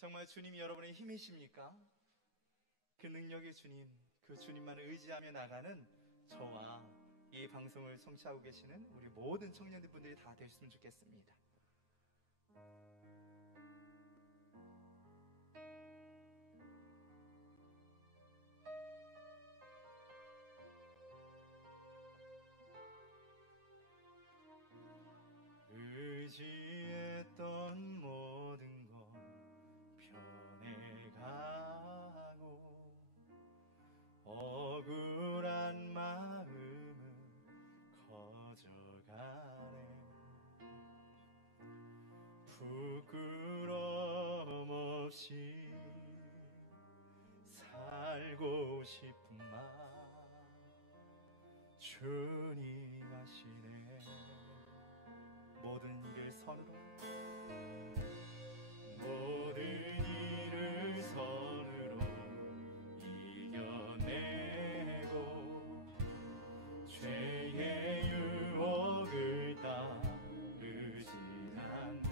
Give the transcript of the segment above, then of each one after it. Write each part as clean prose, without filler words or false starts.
정말 주님이 여러분의 힘이십니까? 그 능력의 주님, 그 주님만을 의지하며 나가는 저와 이 방송을 청취하고 계시는 우리 모든 청년들분들이 다 되셨으면 좋겠습니다. 의지했던 모든 건 변해가고 억울한 마음은 커져가네. 부끄럼 없이 살고 싶은 마음 주님 아시네. 모든 일을 선으로 모든 일을 선으로 이겨내고 죄의 유혹을 따르진 않네.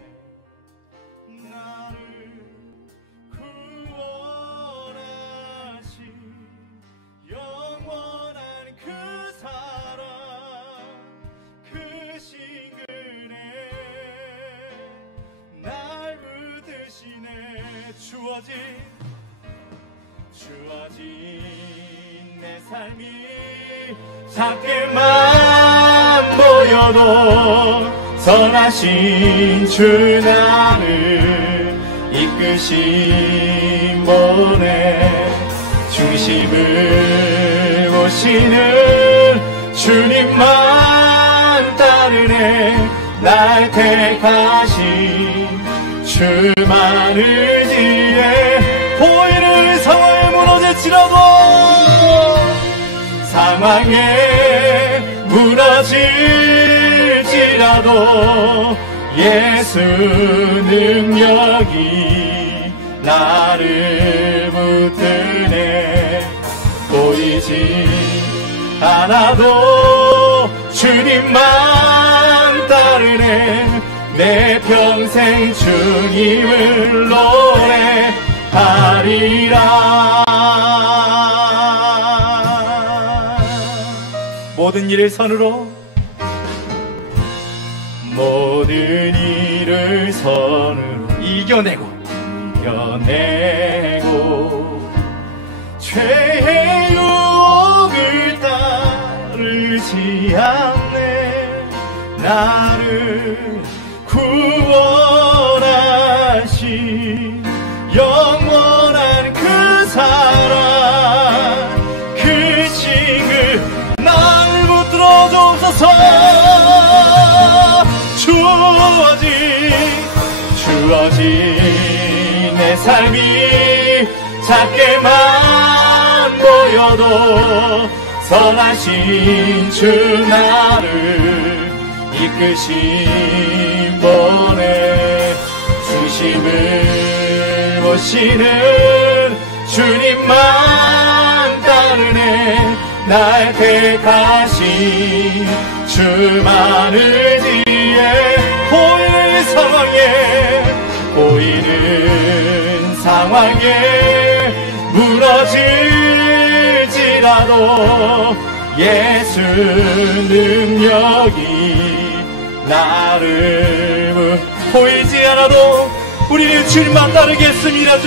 나를 구원하신 영원한 그 사랑 그 신근에 날 붙드시네. 주어진 내 삶이 작게만 보여도 선하신 주 나를 이끄신 분의 중심을 보시는 주님만 따르네. 날 택하신 주만 의지해. 보이는 상황에 무너질지라도 상황에 무너질지라도 예수 능력이 나를 붙드네. 보이지 않아도 주님만 따르네. 내 평생 주님을 노래하리라. 모든 일을 선으로 이겨내고 죄의 유혹을 따르지 않네. 나를 구원하신 영원한 그 사랑 그 신을 나를 붙들어 주옵소서. 주어진 내 삶이 작게만 보여도 선하신 주 나를 이끄신 분의 중심을 보시는 주님만 따르네. 날 택하신 주만 의지해. 보이는 상황에 무너질지라도 예수 능력이 나를 보이지 않아도 우리는 주님만 따르겠습니다.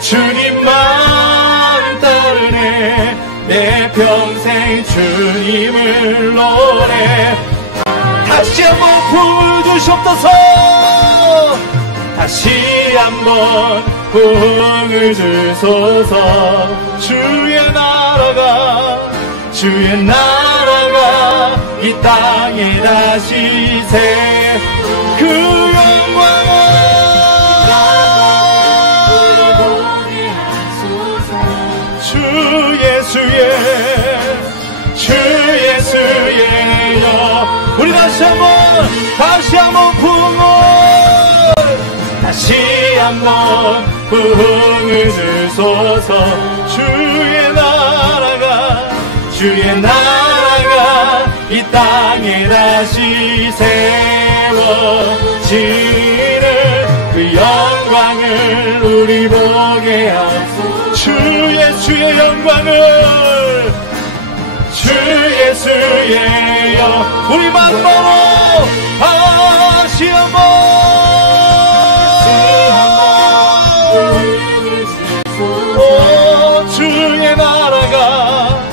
주님만 따르네. 내 평생 주님을 노래. 다시 한번 부흥을 주시옵소서. 다시 한번 부흥을 주소서. 주의 나라가 이 땅에 다시 새 그 영광을 주 예수의 여. 우리 다시 한번 부흥을 주소서. 주의 나라가 이 땅에 다시 세워지는 그 영 영광을 우리 보게 하소서. 주 예수의 영광을, 주 예수의 영, 우리 만나러 다시 한번 주의 나라가,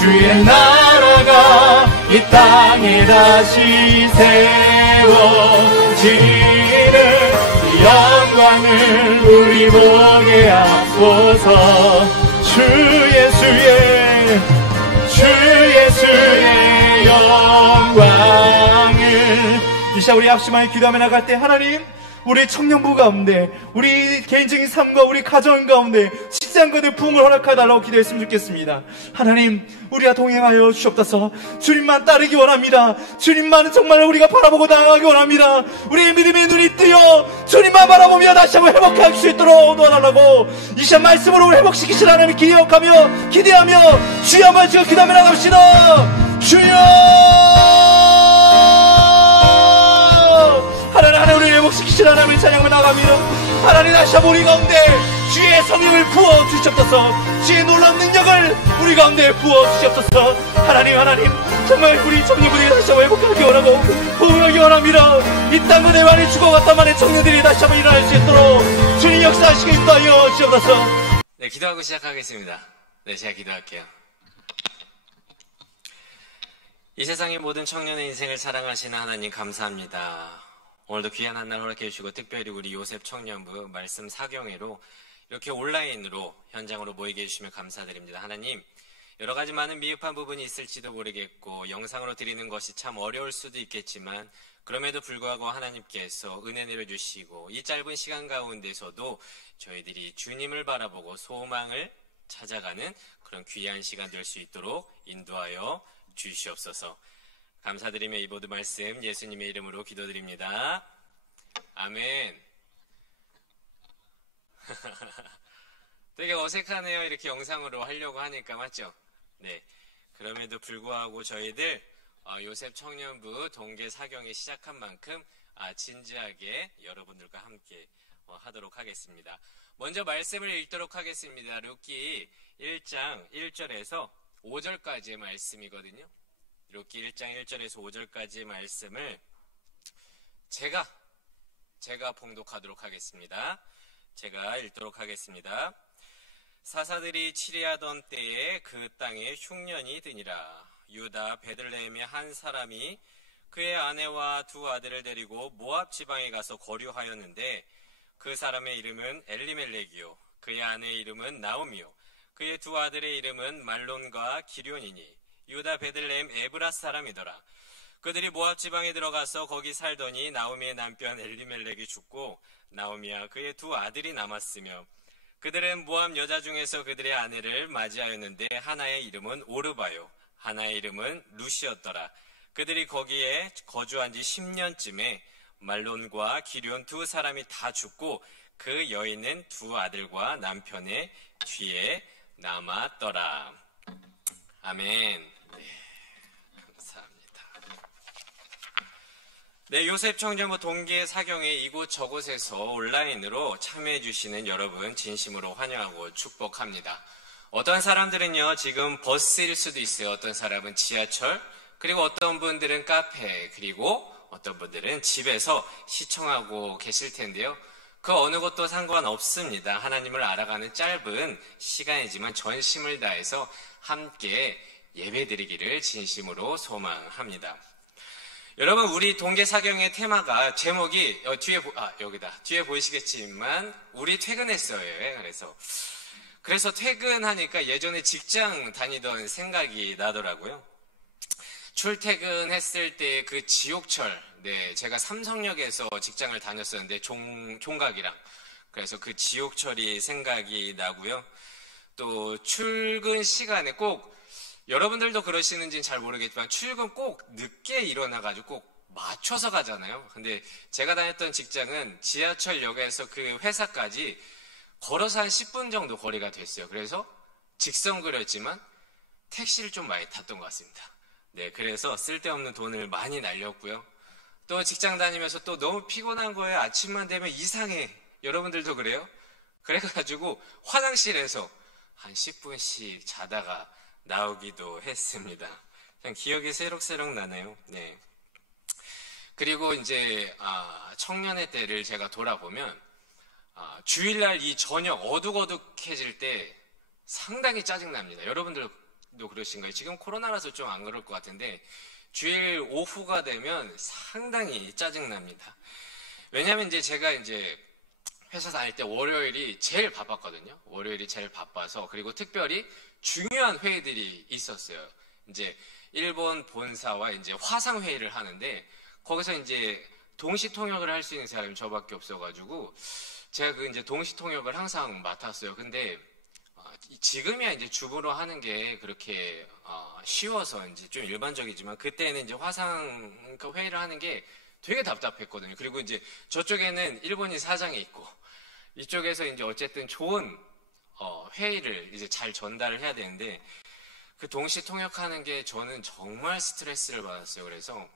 주의 나라가 이 땅에 다시 세워지는 영광을 우리 보게 하소서. 주 예수의 영광을. 이 시간 우리 합심하여 기도하며 나갈 때 하나님, 우리 청년부 가운데, 우리 개인적인 삶과 우리 가정 가운데 직장 가운데 부흥을 허락하달라고 기도했으면 좋겠습니다. 하나님, 우리와 동행하여 주옵소서. 주님만 따르기 원합니다. 주님만 정말 우리가 바라보고 나아가기 원합니다. 우리의 믿음의 눈이 뜨여 주님만 바라보며 다시 한번 회복할 수 있도록 도와달라고 이 시간 말씀으로 회복시키시라 하나님 기억하며 기대하며 주여 한번 지금 기도하며 나갑시다. 주여, 하나님 우리를 회복시키시라 하나님을 찬양하며 나갑니다. 하나님 다시 한번 우리 가운데 주의 성령을 부어 주시옵소서. 주의 놀라운 능력을 우리 가운데 부어 주시옵소서. 하나님 정말 우리 청년분들이 다시 한번 회복하기 원하고 부흥하기 원합니다. 이 땅에 많이 죽어갔단 말에 청년들이 다시 한번 일어날 수 있도록 주님 역사하시게 인도하여 주시옵소서. 네, 기도하고 시작하겠습니다. 네, 제가 기도할게요. 이 세상의 모든 청년의 인생을 사랑하시는 하나님 감사합니다. 오늘도 귀한 한 날 허락해 주시고 특별히 우리 요셉 청년부 말씀 사경회로 이렇게 온라인으로 현장으로 모이게 해주시면 감사드립니다. 하나님, 여러 가지 많은 미흡한 부분이 있을지도 모르겠고 영상으로 드리는 것이 참 어려울 수도 있겠지만 그럼에도 불구하고 하나님께서 은혜 내려주시고 이 짧은 시간 가운데서도 저희들이 주님을 바라보고 소망을 찾아가는 그런 귀한 시간 될 수 있도록 인도하여 주시옵소서. 감사드리며 이 모든 말씀 예수님의 이름으로 기도드립니다. 아멘. 되게 어색하네요. 이렇게 영상으로 하려고 하니까, 맞죠? 네. 그럼에도 불구하고 저희들 요셉 청년부 동계 사경이 시작한 만큼 진지하게 여러분들과 함께 하도록 하겠습니다. 먼저 말씀을 읽도록 하겠습니다. 룻기 1장 1절에서 5절까지의 말씀이거든요. 룻기 1장 1절에서 5절까지의 말씀을 제가 봉독하도록 하겠습니다. 제가 읽도록 하겠습니다. 사사들이 치리하던 때에 그 땅에 흉년이 드니라. 유다 베들레헴의 한 사람이 그의 아내와 두 아들을 데리고 모압 지방에 가서 거류하였는데 그 사람의 이름은 엘리멜렉이요 그의 아내의 이름은 나오미요 그의 두 아들의 이름은 말론과 기럐이니 유다 베들레헴 에브라 사람이더라. 그들이 모압 지방에 들어가서 거기 살더니 나오미의 남편 엘리멜렉이 죽고 나오미와 그의 두 아들이 남았으며 그들은 모압 여자 중에서 그들의 아내를 맞이하였는데 하나의 이름은 오르바요 하나의 이름은 루시였더라. 그들이 거기에 거주한 지 10년쯤에 말론과 기럐 두 사람이 다 죽고 그 여인은 두 아들과 남편의 뒤에 남았더라. 아멘. 네, 요셉 청년부 동계 사경회 이곳저곳에서 온라인으로 참여해 주시는 여러분 진심으로 환영하고 축복합니다. 어떤 사람들은요 지금 버스일 수도 있어요. 어떤 사람은 지하철, 그리고 어떤 분들은 카페, 그리고 어떤 분들은 집에서 시청하고 계실 텐데요. 그 어느 것도 상관없습니다. 하나님을 알아가는 짧은 시간이지만 전심을 다해서 함께 예배드리기를 진심으로 소망합니다. 여러분, 우리 동계 사경의 테마가 제목이 뒤에 보이시겠지만 우리 퇴근했어요. 그래서 퇴근하니까 예전에 직장 다니던 생각이 나더라고요. 출퇴근했을 때 그 지옥철, 네, 제가 삼성역에서 직장을 다녔었는데 종각이랑 그래서 그 지옥철이 생각이 나고요. 또 출근 시간에 꼭 여러분들도 그러시는지는 잘 모르겠지만 출근 꼭 늦게 일어나가지고 꼭 맞춰서 가잖아요. 근데 제가 다녔던 직장은 지하철역에서 그 회사까지 걸어서 한 10분 정도 거리가 됐어요. 그래서 직선거리였지만 택시를 좀 많이 탔던 것 같습니다. 네, 그래서 쓸데없는 돈을 많이 날렸고요. 또 직장 다니면서 또 너무 피곤한 거예요. 아침만 되면 이상해. 여러분들도 그래요? 그래가지고 화장실에서 한 10분씩 자다가 나오기도 했습니다. 그냥 기억이 새록새록 나네요. 네. 그리고 이제 청년의 때를 제가 돌아보면 주일날 이 저녁 어둑어둑해질 때 상당히 짜증납니다. 여러분들도 그러신가요? 지금 코로나라서 좀 안 그럴 것 같은데 주일 오후가 되면 상당히 짜증납니다. 왜냐하면 이제 제가 이제 회사 다닐 때 월요일이 제일 바빴거든요. 월요일이 제일 바빠서, 그리고 특별히 중요한 회의들이 있었어요. 이제 일본 본사와 이제 화상 회의를 하는데 거기서 이제 동시 통역을 할 수 있는 사람이 저밖에 없어가지고 제가 그 이제 동시 통역을 항상 맡았어요. 근데 지금이야 이제 줌으로 하는 게 그렇게 쉬워서 이제 좀 일반적이지만 그때는 이제 화상 회의를 하는 게 되게 답답했거든요. 그리고 이제 저쪽에는 일본인 사장이 있고 이쪽에서 이제 어쨌든 좋은 회의를 이제 잘 전달을 해야 되는데 그 동시 통역하는 게 저는 정말 스트레스를 받았어요. 그래서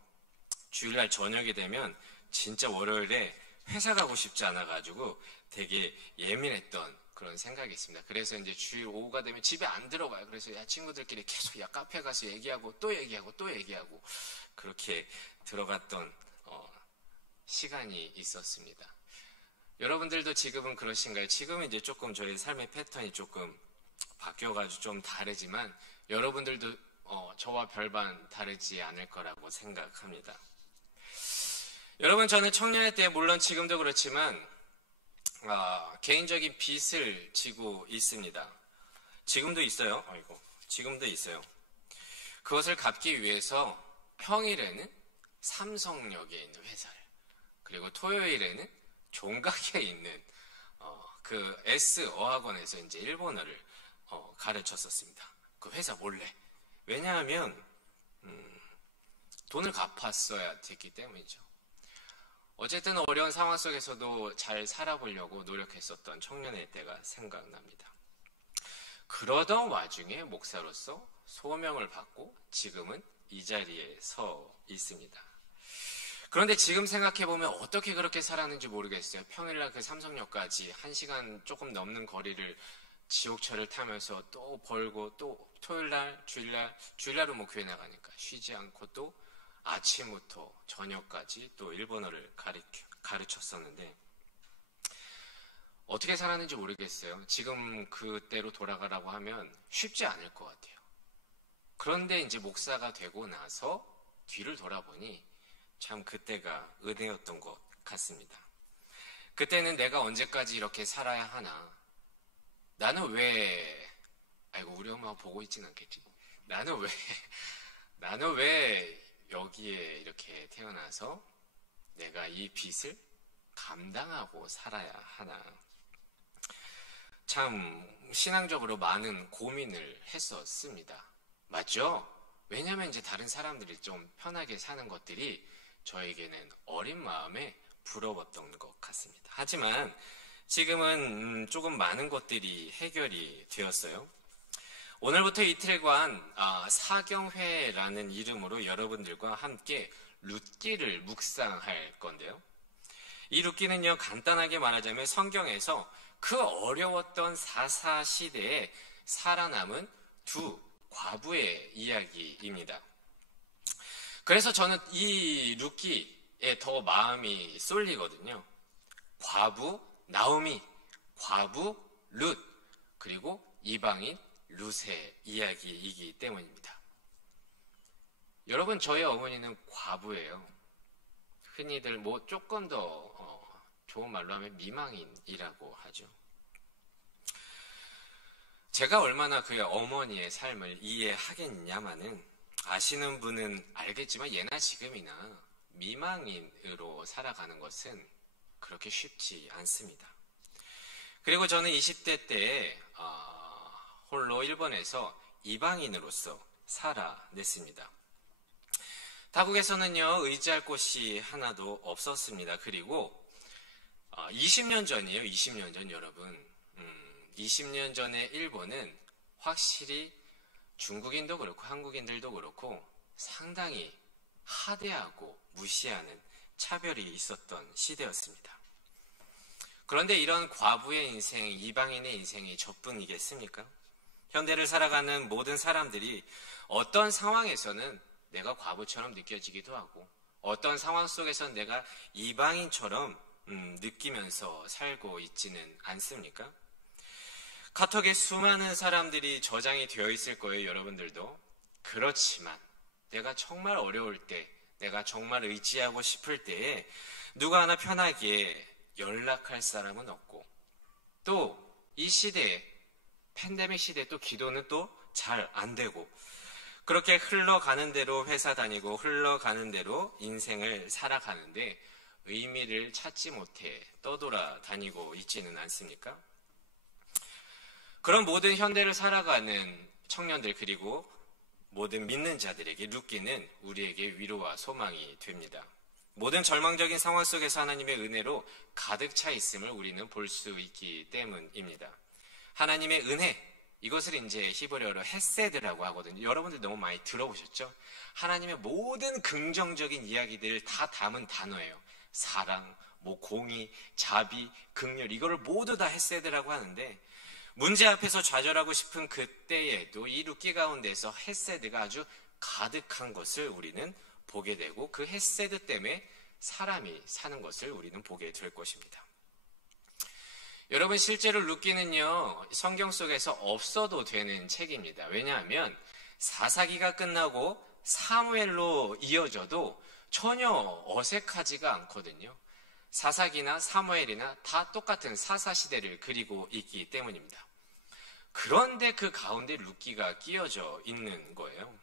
주일날 저녁이 되면 진짜 월요일에 회사 가고 싶지 않아가지고 되게 예민했던 그런 생각이 있습니다. 그래서 이제 주일 오후가 되면 집에 안 들어가요. 그래서 친구들끼리 계속 카페 가서 얘기하고 또 얘기하고 또 얘기하고 그렇게 들어갔던 시간이 있었습니다. 여러분들도 지금은 그러신가요? 지금은 이제 조금 저희 삶의 패턴이 조금 바뀌어가지고 좀 다르지만 여러분들도 저와 별반 다르지 않을 거라고 생각합니다. 여러분, 저는 청년의 때 물론 지금도 그렇지만 개인적인 빚을 지고 있습니다. 지금도 있어요. 지금도 있어요. 그것을 갚기 위해서 평일에는 삼성역에 있는 회사를, 그리고 토요일에는 종각에 있는 그 S 어학원에서 이제 일본어를 가르쳤었습니다. 그 회사 몰래. 왜냐하면 돈을 갚았어야 됐기 때문이죠. 어쨌든 어려운 상황 속에서도 잘 살아보려고 노력했었던 청년의 때가 생각납니다. 그러던 와중에 목사로서 소명을 받고 지금은 이 자리에 서 있습니다. 그런데 지금 생각해보면 어떻게 그렇게 살았는지 모르겠어요. 평일날 그 삼성역까지 1시간 조금 넘는 거리를 지옥철을 타면서 또 벌고 또 토요일날, 주일날은 뭐 교회 나가니까 쉬지 않고 또 아침부터 저녁까지 또 일본어를 가르쳤었는데 어떻게 살았는지 모르겠어요. 지금 그때로 돌아가라고 하면 쉽지 않을 것 같아요. 그런데 이제 목사가 되고 나서 뒤를 돌아보니 참 그때가 은혜였던 것 같습니다. 그때는 내가 언제까지 이렇게 살아야 하나? 나는 왜, 우리 엄마 보고 있진 않겠지? 나는 왜 여기에 이렇게 태어나서 내가 이 빚을 감당하고 살아야 하나? 참 신앙적으로 많은 고민을 했었습니다. 맞죠? 왜냐하면 이제 다른 사람들이 좀 편하게 사는 것들이 저에게는 어린 마음에 부러웠던 것 같습니다. 하지만 지금은 조금 많은 것들이 해결이 되었어요. 오늘부터 이틀간 사경회라는 이름으로 여러분들과 함께 룻기를 묵상할 건데요. 이 룻기는요, 간단하게 말하자면 성경에서 그 어려웠던 사사 시대에 살아남은 두 과부의 이야기입니다. 그래서 저는 이 룻기에 더 마음이 쏠리거든요. 과부 나오미, 과부 룻, 그리고 이방인 룻의 이야기이기 때문입니다. 여러분, 저희 어머니는 과부예요. 흔히들 뭐 조금 더 좋은 말로 하면 미망인이라고 하죠. 제가 얼마나 그의 어머니의 삶을 이해하겠냐마는 아시는 분은 알겠지만 예나 지금이나 미망인으로 살아가는 것은 그렇게 쉽지 않습니다. 그리고 저는 20대 때에 홀로 일본에서 이방인으로서 살아냈습니다. 타국에서는요, 의지할 곳이 하나도 없었습니다. 그리고 20년 전이에요. 20년 전 여러분. 20년 전에 일본은 확실히 중국인도 그렇고 한국인들도 그렇고 상당히 하대하고 무시하는 차별이 있었던 시대였습니다. 그런데 이런 과부의 인생, 이방인의 인생이 저뿐이겠습니까? 현대를 살아가는 모든 사람들이 어떤 상황에서는 내가 과부처럼 느껴지기도 하고 어떤 상황 속에서는 내가 이방인처럼 느끼면서 살고 있지는 않습니까? 카톡에 수많은 사람들이 저장이 되어 있을 거예요, 여러분들도. 그렇지만 내가 정말 어려울 때, 내가 정말 의지하고 싶을 때에 누가 하나 편하게 연락할 사람은 없고, 또 이 시대에, 팬데믹 시대에 또 기도는 또 잘 안 되고, 그렇게 흘러가는 대로 회사 다니고 흘러가는 대로 인생을 살아가는데 의미를 찾지 못해 떠돌아다니고 있지는 않습니까? 그런 모든 현대를 살아가는 청년들, 그리고 모든 믿는 자들에게 룻기는 우리에게 위로와 소망이 됩니다. 모든 절망적인 상황 속에서 하나님의 은혜로 가득 차 있음을 우리는 볼 수 있기 때문입니다. 하나님의 은혜, 이것을 이제 히브리어로 헤세드라고 하거든요. 여러분들 너무 많이 들어보셨죠? 하나님의 모든 긍정적인 이야기들을 다 담은 단어예요. 사랑, 공의, 자비, 긍휼, 이거를 모두 다 헤세드라고 하는데, 문제 앞에서 좌절하고 싶은 그때에도 이 룻기 가운데서 헤세드가 아주 가득한 것을 우리는 보게 되고, 그 헤세드 때문에 사람이 사는 것을 우리는 보게 될 것입니다. 여러분, 실제로 룻기는요, 성경 속에서 없어도 되는 책입니다. 왜냐하면 사사기가 끝나고 사무엘로 이어져도 전혀 어색하지가 않거든요. 사사기나 사무엘이나 다 똑같은 사사시대를 그리고 있기 때문입니다. 그런데 그 가운데 룻기가 끼어져 있는 거예요.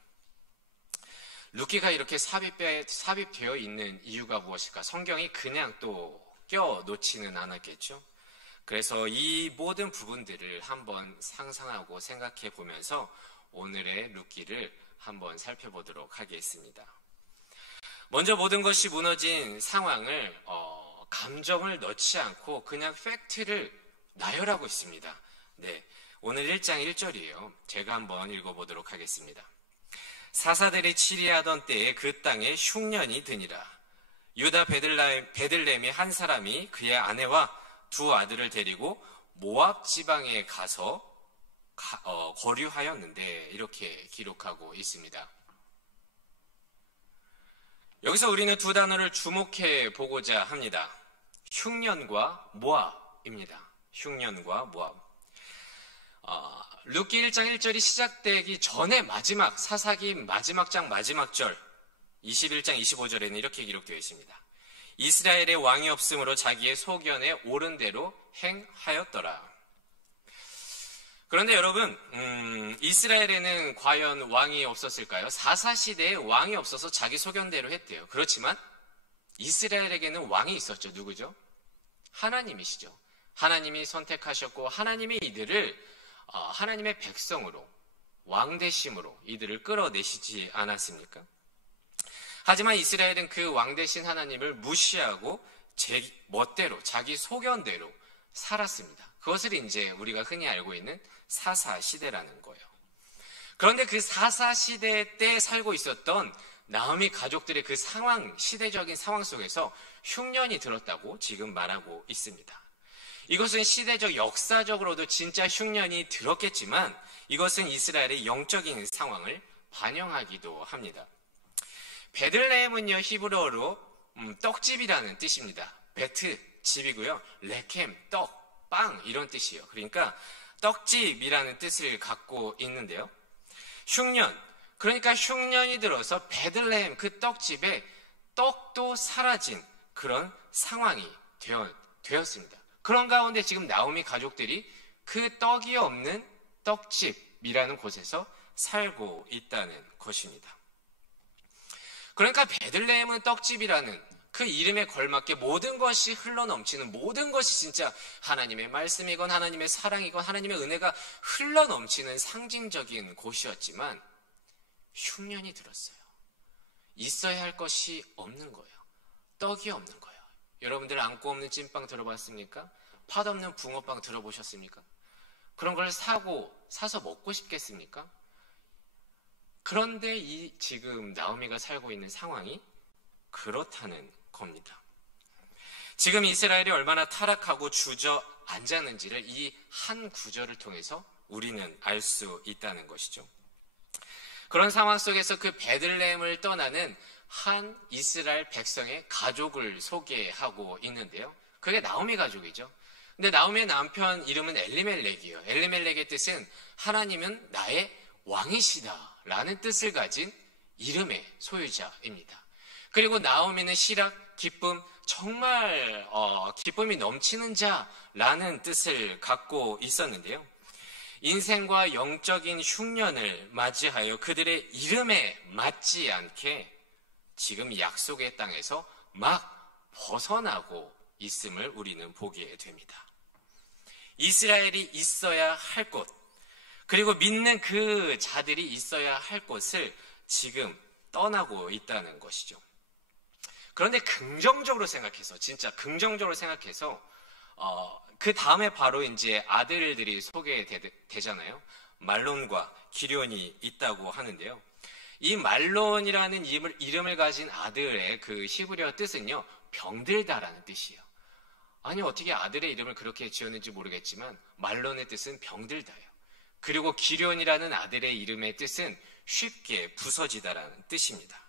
룻기가 이렇게 삽입되어 있는 이유가 무엇일까? 성경이 그냥 또 껴놓지는 않았겠죠. 그래서 이 모든 부분들을 한번 상상하고 생각해 보면서 오늘의 룻기를 한번 살펴보도록 하겠습니다. 먼저 모든 것이 무너진 상황을 감정을 넣지 않고 그냥 팩트를 나열하고 있습니다. 네, 오늘 1장 1절이에요. 제가 한번 읽어보도록 하겠습니다. 사사들이 치리하던 때에 그 땅에 흉년이 드니라. 유다 베들레헴의 한 사람이 그의 아내와 두 아들을 데리고 모압 지방에 가서 거류하였는데, 이렇게 기록하고 있습니다. 여기서 우리는 두 단어를 주목해 보고자 합니다. 흉년과 모압입니다. 흉년과 모압. 룻기 1장 1절이 시작되기 전에 마지막, 사사기 마지막 장 마지막 절 21장 25절에는 이렇게 기록되어 있습니다. 이스라엘의 왕이 없으므로 자기의 소견에 옳은 대로 행하였더라. 그런데 여러분, 이스라엘에는 과연 왕이 없었을까요? 사사시대에 왕이 없어서 자기 소견대로 했대요. 그렇지만 이스라엘에게는 왕이 있었죠. 누구죠? 하나님이시죠. 하나님이 선택하셨고 하나님이 이들을 하나님의 백성으로, 왕대심으로 이들을 끌어내시지 않았습니까? 하지만 이스라엘은 그 왕대신 하나님을 무시하고 제 멋대로, 자기 소견대로 살았습니다. 그것을 이제 우리가 흔히 알고 있는 사사시대라는 거예요. 그런데 그 사사시대 때 살고 있었던 나오미 가족들의 그 시대적인 상황 속에서 흉년이 들었다고 지금 말하고 있습니다. 이것은 시대적, 역사적으로도 진짜 흉년이 들었겠지만 이것은 이스라엘의 영적인 상황을 반영하기도 합니다. 베들레헴은요, 히브리어로 떡집이라는 뜻입니다. 베트, 집이고요. 레켐, 떡, 빵, 이런 뜻이에요. 그러니까 떡집이라는 뜻을 갖고 있는데요. 흉년, 그러니까 흉년이 들어서 베들레헴 그 떡집에 떡도 사라진 그런 상황이 되었습니다. 그런 가운데 지금 나오미 가족들이 그 떡이 없는 떡집이라는 곳에서 살고 있다는 것입니다. 그러니까 베들레헴은 떡집이라는 그 이름에 걸맞게 모든 것이 흘러넘치는, 모든 것이 진짜 하나님의 말씀이건 하나님의 사랑이건 하나님의 은혜가 흘러넘치는 상징적인 곳이었지만 흉년이 들었어요. 있어야 할 것이 없는 거예요. 떡이 없는 거예요. 여러분들 안고 없는 찐빵 들어봤습니까? 팥 없는 붕어빵 들어보셨습니까? 그런 걸 사서 먹고 싶겠습니까? 그런데 지금 나오미가 살고 있는 상황이 그렇다는 겁니다. 지금 이스라엘이 얼마나 타락하고 주저앉았는지를 이 한 구절을 통해서 우리는 알 수 있다는 것이죠. 그런 상황 속에서 그 베들레헴을 떠나는 한 이스라엘 백성의 가족을 소개하고 있는데요. 그게 나오미 가족이죠. 근데 나오미의 남편 이름은 엘리멜렉이에요. 엘리멜렉의 뜻은 하나님은 나의 왕이시다 라는 뜻을 가진 이름의 소유자입니다. 그리고 나오미는 시락, 기쁨, 정말 기쁨이 넘치는 자라는 뜻을 갖고 있었는데요. 인생과 영적인 흉년을 맞이하여 그들의 이름에 맞지 않게 지금 약속의 땅에서 막 벗어나고 있음을 우리는 보게 됩니다. 이스라엘이 있어야 할 곳, 그리고 믿는 그 자들이 있어야 할 곳을 지금 떠나고 있다는 것이죠. 그런데 긍정적으로 생각해서, 진짜 긍정적으로 생각해서 그 다음에 바로 이제 아들들이 소개되잖아요. 말론과 기련이 있다고 하는데요. 이 말론이라는 이름을 가진 아들의 그 히브리어 뜻은요, 병들다라는 뜻이에요. 아니, 어떻게 아들의 이름을 그렇게 지었는지 모르겠지만 말론의 뜻은 병들다예요. 그리고 기련이라는 아들의 이름의 뜻은 쉽게 부서지다라는 뜻입니다.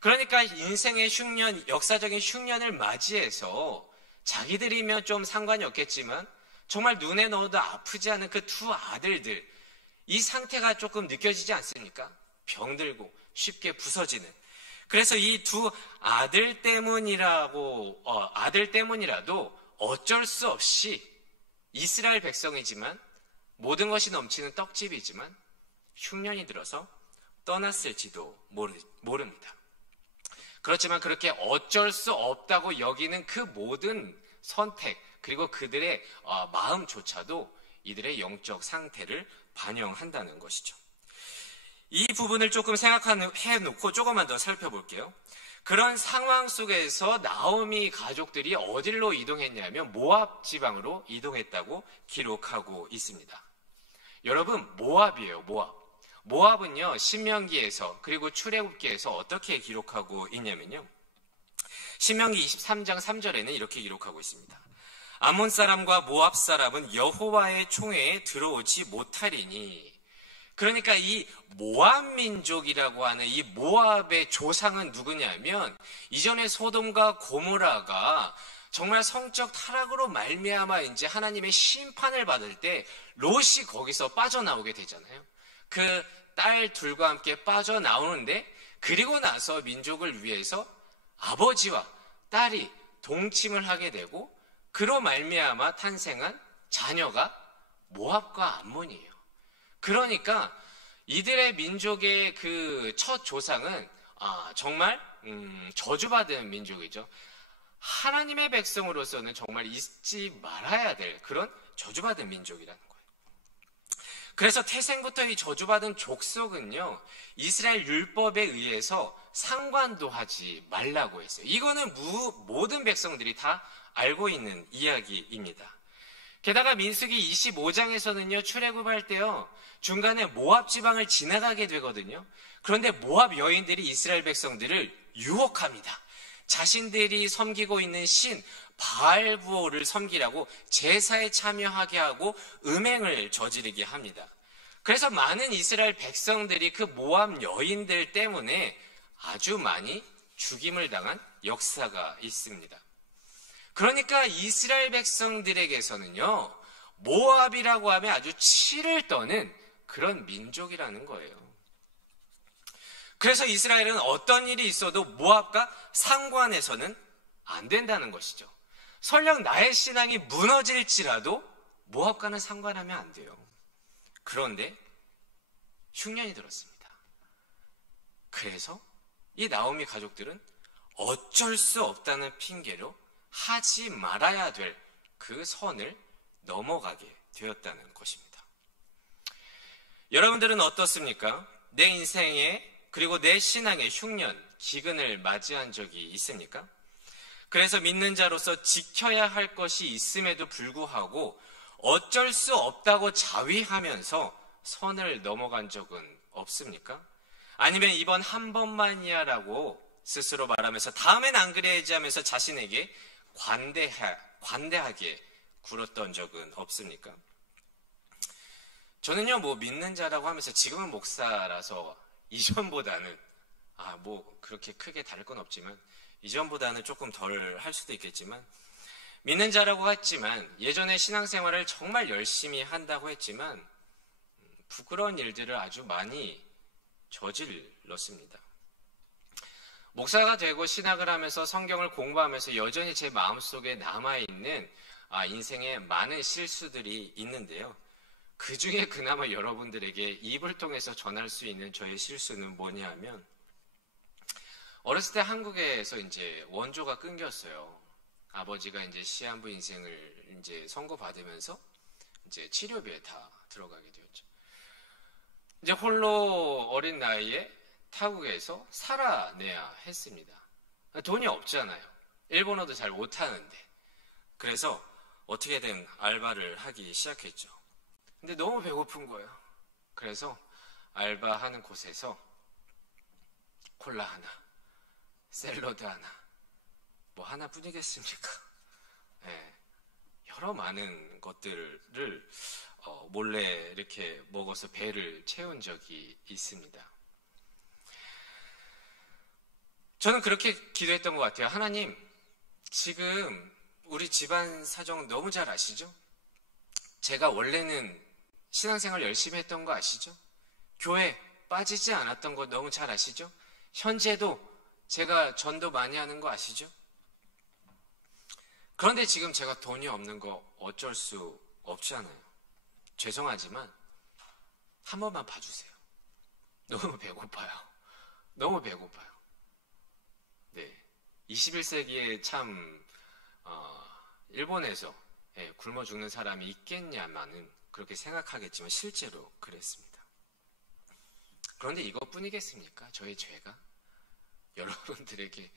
그러니까 인생의 흉년, 역사적인 흉년을 맞이해서 자기들이면 좀 상관이 없겠지만 정말 눈에 넣어도 아프지 않은 그 두 아들들, 이 상태가 조금 느껴지지 않습니까? 병들고 쉽게 부서지는. 그래서 이 두 아들 때문이라도 어쩔 수 없이 이스라엘 백성이지만 모든 것이 넘치는 떡집이지만 흉년이 들어서 떠났을지도 모릅니다. 그렇지만 그렇게 어쩔 수 없다고 여기는 그 모든 선택, 그리고 그들의 마음조차도 이들의 영적 상태를 반영한다는 것이죠. 이 부분을 조금 생각해놓고 조금만 더 살펴볼게요. 그런 상황 속에서 나오미 가족들이 어디로 이동했냐면 모압 지방으로 이동했다고 기록하고 있습니다. 여러분, 모압이에요, 모압. 모압은요, 신명기에서 그리고 출애굽기에서 어떻게 기록하고 있냐면요. 신명기 23장 3절에는 이렇게 기록하고 있습니다. 아몬 사람과 모압 사람은 여호와의 총회에 들어오지 못하리니. 그러니까 이 모압 민족이라고 하는 이 모압의 조상은 누구냐면 이전에 소돔과 고모라가 정말 성적 타락으로 말미암아 이제 하나님의 심판을 받을 때 롯이 거기서 빠져나오게 되잖아요. 그 딸 둘과 함께 빠져나오는데, 그리고 나서 민족을 위해서 아버지와 딸이 동침을 하게 되고 그로 말미암아 탄생한 자녀가 모압과 암몬이에요. 그러니까 이들의 민족의 그 첫 조상은 정말 저주받은 민족이죠. 하나님의 백성으로서는 정말 잊지 말아야 될 그런 저주받은 민족이라는 거예요. 그래서 태생부터 이 저주받은 족속은요, 이스라엘 율법에 의해서 상관도 하지 말라고 했어요. 이거는 모든 백성들이 다 알고 있는 이야기입니다. 게다가 민수기 25장에서는요, 출애굽할 때요, 중간에 모압 지방을 지나가게 되거든요. 그런데 모압 여인들이 이스라엘 백성들을 유혹합니다. 자신들이 섬기고 있는 신 바알부오를 섬기라고 제사에 참여하게 하고 음행을 저지르게 합니다. 그래서 많은 이스라엘 백성들이 그 모압 여인들 때문에 아주 많이 죽임을 당한 역사가 있습니다. 그러니까 이스라엘 백성들에게서는요, 모압이라고 하면 아주 치를 떠는 그런 민족이라는 거예요. 그래서 이스라엘은 어떤 일이 있어도 모압과 상관해서는 안 된다는 것이죠. 설령 나의 신앙이 무너질지라도 모압과는 상관하면 안 돼요. 그런데 흉년이 들었습니다. 그래서 이 나오미 가족들은 어쩔 수 없다는 핑계로 하지 말아야 될 그 선을 넘어가게 되었다는 것입니다. 여러분들은 어떻습니까? 내 인생에 그리고 내 신앙의 흉년, 기근을 맞이한 적이 있습니까? 그래서 믿는 자로서 지켜야 할 것이 있음에도 불구하고 어쩔 수 없다고 자위하면서 선을 넘어간 적은 없습니까? 아니면 이번 한 번만이야라고 스스로 말하면서 다음엔 안 그래야지 하면서 자신에게 관대하게 굴었던 적은 없습니까? 저는요, 믿는 자라고 하면서 지금은 목사라서 이전보다는, 그렇게 크게 다를 건 없지만, 이전보다는 조금 덜 할 수도 있겠지만, 믿는 자라고 했지만, 예전에 신앙생활을 정말 열심히 한다고 했지만, 부끄러운 일들을 아주 많이 저질렀습니다. 목사가 되고 신학을 하면서 성경을 공부하면서 여전히 제 마음속에 남아있는 인생의 많은 실수들이 있는데요. 그 중에 그나마 여러분들에게 입을 통해서 전할 수 있는 저의 실수는 뭐냐 하면, 어렸을 때 한국에서 이제 원조가 끊겼어요. 아버지가 이제 시한부 인생을 이제 선고받으면서 이제 치료비에 다 들어가게 되었죠. 이제 홀로 어린 나이에 타국에서 살아내야 했습니다. 돈이 없잖아요. 일본어도 잘 못하는데. 그래서 어떻게든 알바를 하기 시작했죠. 근데 너무 배고픈 거예요. 그래서 알바하는 곳에서 콜라 하나, 샐러드 하나, 하나뿐이겠습니까? 네, 여러 많은 것들을 몰래 이렇게 먹어서 배를 채운 적이 있습니다. 저는 그렇게 기도했던 것 같아요. 하나님, 지금 우리 집안 사정 너무 잘 아시죠? 제가 원래는 신앙생활 열심히 했던 거 아시죠? 교회 빠지지 않았던 거 너무 잘 아시죠? 현재도 제가 전도 많이 하는 거 아시죠? 그런데 지금 제가 돈이 없는 거 어쩔 수 없잖아요. 죄송하지만 한 번만 봐주세요. 너무 배고파요. 너무 배고파요. 네, 21세기에 참 일본에서 굶어 죽는 사람이 있겠냐마는 그렇게 생각하겠지만 실제로 그랬습니다. 그런데 이것뿐이겠습니까? 저의 죄가 여러분들에게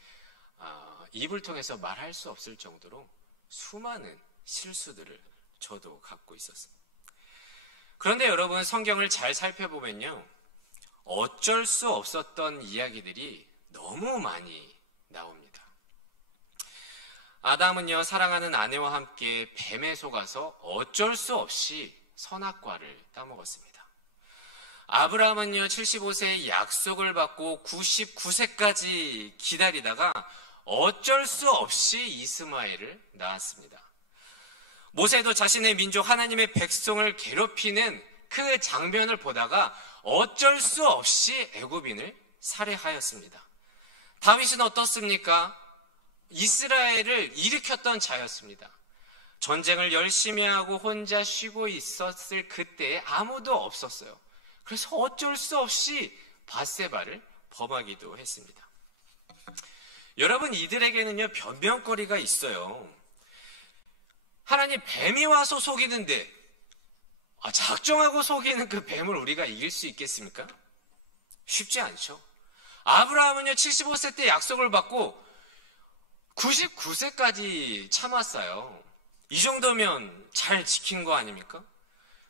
입을 통해서 말할 수 없을 정도로 수많은 실수들을 저도 갖고 있었습니다. 그런데 여러분, 성경을 잘 살펴보면요, 어쩔 수 없었던 이야기들이 너무 많이 나옵니다. 아담은요, 사랑하는 아내와 함께 뱀에 속아서 어쩔 수 없이 선악과를 따먹었습니다. 아브라함은요, 75세의 약속을 받고 99세까지 기다리다가 어쩔 수 없이 이스마엘을 낳았습니다. 모세도 자신의 민족 하나님의 백성을 괴롭히는 그 장면을 보다가 어쩔 수 없이 애굽인을 살해하였습니다. 다윗은 어떻습니까? 이스라엘을 일으켰던 자였습니다. 전쟁을 열심히 하고 혼자 쉬고 있었을 그때에 아무도 없었어요. 그래서 어쩔 수 없이 밧세바를 범하기도 했습니다. 여러분, 이들에게는요, 변명거리가 있어요. 하나님, 뱀이 와서 속이는데 작정하고 속이는 그 뱀을 우리가 이길 수 있겠습니까? 쉽지 않죠. 아브라함은요, 75세 때 약속을 받고 99세까지 참았어요. 이 정도면 잘 지킨 거 아닙니까?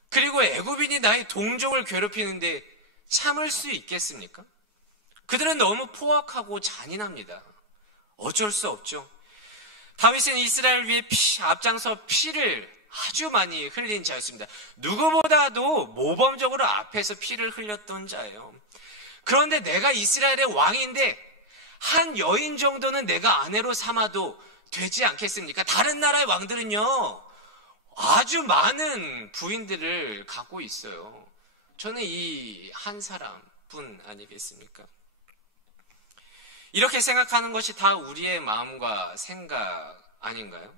그리고 애굽인이 나의 동족을 괴롭히는데 참을 수 있겠습니까? 그들은 너무 포악하고 잔인합니다. 어쩔 수 없죠. 다윗은 이스라엘 위해 앞장서 피를 아주 많이 흘린 자였습니다. 누구보다도 모범적으로 앞에서 피를 흘렸던 자예요. 그런데 내가 이스라엘의 왕인데 한 여인 정도는 내가 아내로 삼아도 되지 않겠습니까? 다른 나라의 왕들은요, 아주 많은 부인들을 갖고 있어요. 저는 이 한 사람뿐 아니겠습니까? 이렇게 생각하는 것이 다 우리의 마음과 생각 아닌가요?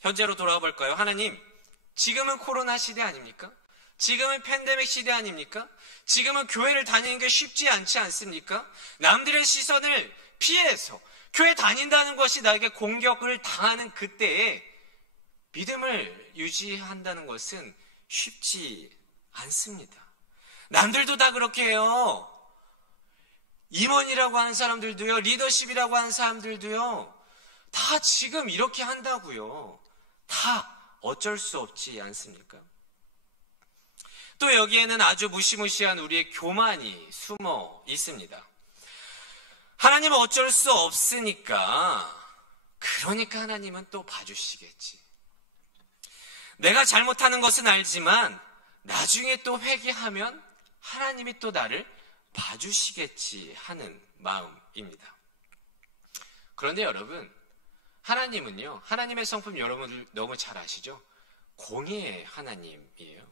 현재로 돌아와 볼까요? 하나님, 지금은 코로나 시대 아닙니까? 지금은 팬데믹 시대 아닙니까? 지금은 교회를 다니는 게 쉽지 않지 않습니까? 남들의 시선을 피해서 교회 다닌다는 것이 나에게 공격을 당하는 그때에 믿음을 유지한다는 것은 쉽지 않습니다. 남들도 다 그렇게 해요. 임원이라고 하는 사람들도요, 리더십이라고 하는 사람들도요, 다 지금 이렇게 한다고요. 다 어쩔 수 없지 않습니까? 또 여기에는 아주 무시무시한 우리의 교만이 숨어 있습니다. 하나님은 어쩔 수 없으니까 그러니까 하나님은 또 봐주시겠지. 내가 잘못하는 것은 알지만 나중에 또 회개하면 하나님이 또 나를 봐주시겠지 하는 마음입니다. 그런데 여러분, 하나님은요, 하나님의 성품 여러분들 너무 잘 아시죠? 공의의 하나님이에요.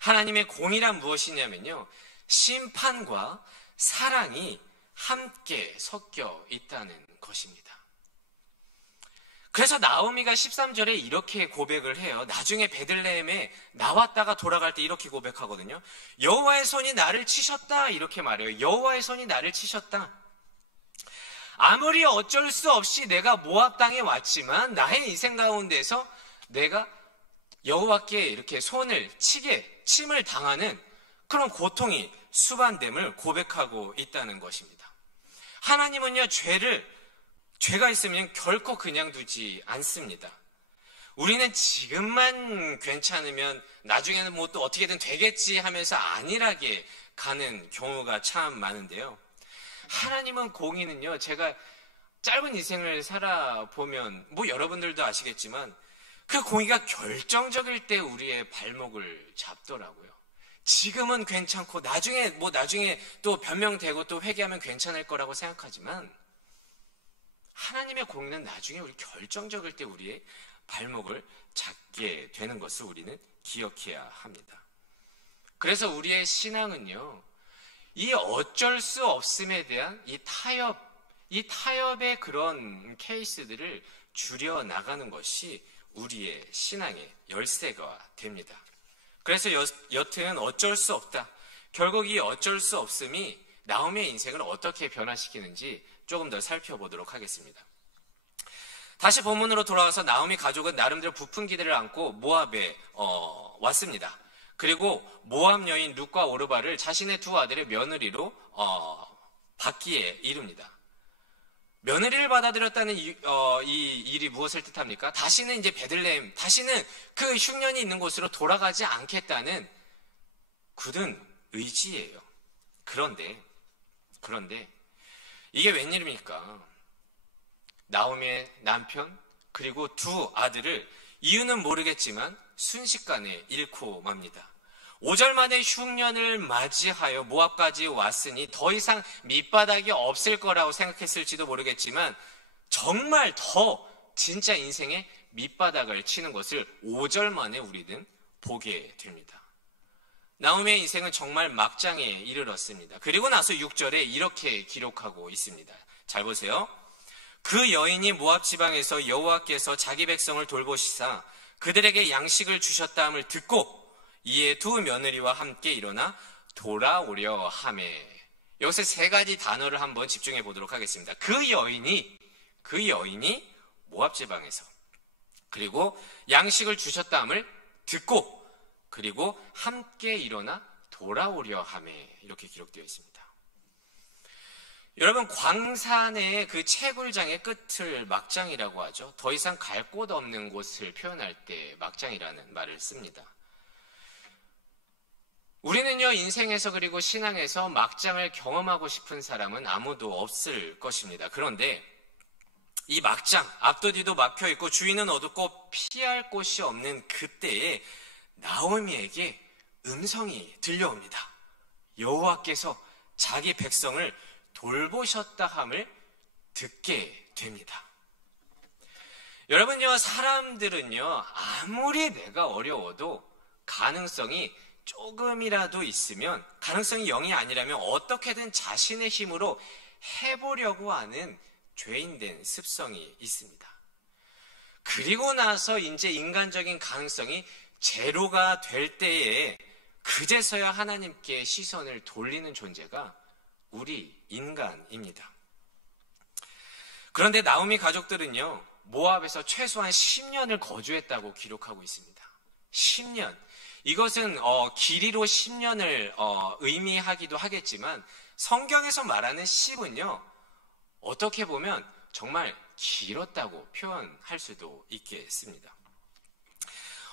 하나님의 공의란 무엇이냐면요, 심판과 사랑이 함께 섞여 있다는 것입니다. 그래서 나오미가 13절에 이렇게 고백을 해요. 나중에 베들레헴에 나왔다가 돌아갈 때 이렇게 고백하거든요. 여호와의 손이 나를 치셨다, 이렇게 말해요. 여호와의 손이 나를 치셨다. 아무리 어쩔 수 없이 내가 모압 땅에 왔지만 나의 인생 가운데서 내가 여호와께 이렇게 손을 침을 당하는 그런 고통이 수반됨을 고백하고 있다는 것입니다. 하나님은요, 죄가 있으면 결코 그냥 두지 않습니다. 우리는 지금만 괜찮으면 나중에는 뭐 또 어떻게든 되겠지 하면서 안일하게 가는 경우가 참 많은데요. 하나님은 공의는요, 제가 짧은 인생을 살아보면 뭐 여러분들도 아시겠지만 그 공의가 결정적일 때 우리의 발목을 잡더라고요. 지금은 괜찮고 나중에 또 변명되고 또 회개하면 괜찮을 거라고 생각하지만 하나님의 공의는 나중에 우리 결정적일 때 우리의 발목을 잡게 되는 것을 우리는 기억해야 합니다. 그래서 우리의 신앙은요, 이 어쩔 수 없음에 대한 이 타협의 그런 케이스들을 줄여 나가는 것이 우리의 신앙의 열쇠가 됩니다. 그래서 여튼 어쩔 수 없다. 결국 이 어쩔 수 없음이 나오미의 인생을 어떻게 변화시키는지 조금 더 살펴보도록 하겠습니다. 다시 본문으로 돌아와서 나오미 가족은 나름대로 부푼 기대를 안고 모압에 왔습니다. 그리고 모압 여인 룻과 오르바를 자신의 두 아들의 며느리로 받기에 이릅니다. 며느리를 받아들였다는 이 일이 무엇을 뜻합니까? 다시는 이제 베들레헴, 다시는 그 흉년이 있는 곳으로 돌아가지 않겠다는 굳은 의지예요. 그런데 이게 웬일입니까? 나오미의 남편 그리고 두 아들을 이유는 모르겠지만 순식간에 잃고 맙니다. 5절 만에 흉년을 맞이하여 모압까지 왔으니 더 이상 밑바닥이 없을 거라고 생각했을지도 모르겠지만 정말 더 진짜 인생의 밑바닥을 치는 것을 5절 만에 우리는 보게 됩니다. 나오미의 인생은 정말 막장에 이르렀습니다. 그리고 나서 6절에 이렇게 기록하고 있습니다. 잘 보세요. 그 여인이 모압 지방에서 여호와께서 자기 백성을 돌보시사 그들에게 양식을 주셨다함을 듣고 이에 두 며느리와 함께 일어나 돌아오려 하매. 여기서 세 가지 단어를 한번 집중해 보도록 하겠습니다. 그 여인이 모압 지방에서, 그리고 양식을 주셨다함을 듣고, 그리고 함께 일어나 돌아오려 하매. 이렇게 기록되어 있습니다. 여러분, 광산의 그 채굴장의 끝을 막장이라고 하죠. 더 이상 갈 곳 없는 곳을 표현할 때 막장이라는 말을 씁니다. 우리는요, 인생에서 그리고 신앙에서 막장을 경험하고 싶은 사람은 아무도 없을 것입니다. 그런데 이 막장, 앞도 뒤도 막혀있고 주인은 어둡고 피할 곳이 없는 그때에 나오미에게 음성이 들려옵니다. 여호와께서 자기 백성을 돌보셨다 함을 듣게 됩니다. 여러분요, 사람들은요, 아무리 내가 어려워도 가능성이 조금이라도 있으면, 가능성이 0이 아니라면 어떻게든 자신의 힘으로 해보려고 하는 죄인된 습성이 있습니다. 그리고 나서 이제 인간적인 가능성이 제로가 될 때에 그제서야 하나님께 시선을 돌리는 존재가 우리 인간입니다. 그런데 나오미 가족들은요, 모압에서 최소한 10년을 거주했다고 기록하고 있습니다. 10년. 이것은 길이로 10년을 의미하기도 하겠지만 성경에서 말하는 10은요, 어떻게 보면 정말 길었다고 표현할 수도 있겠습니다.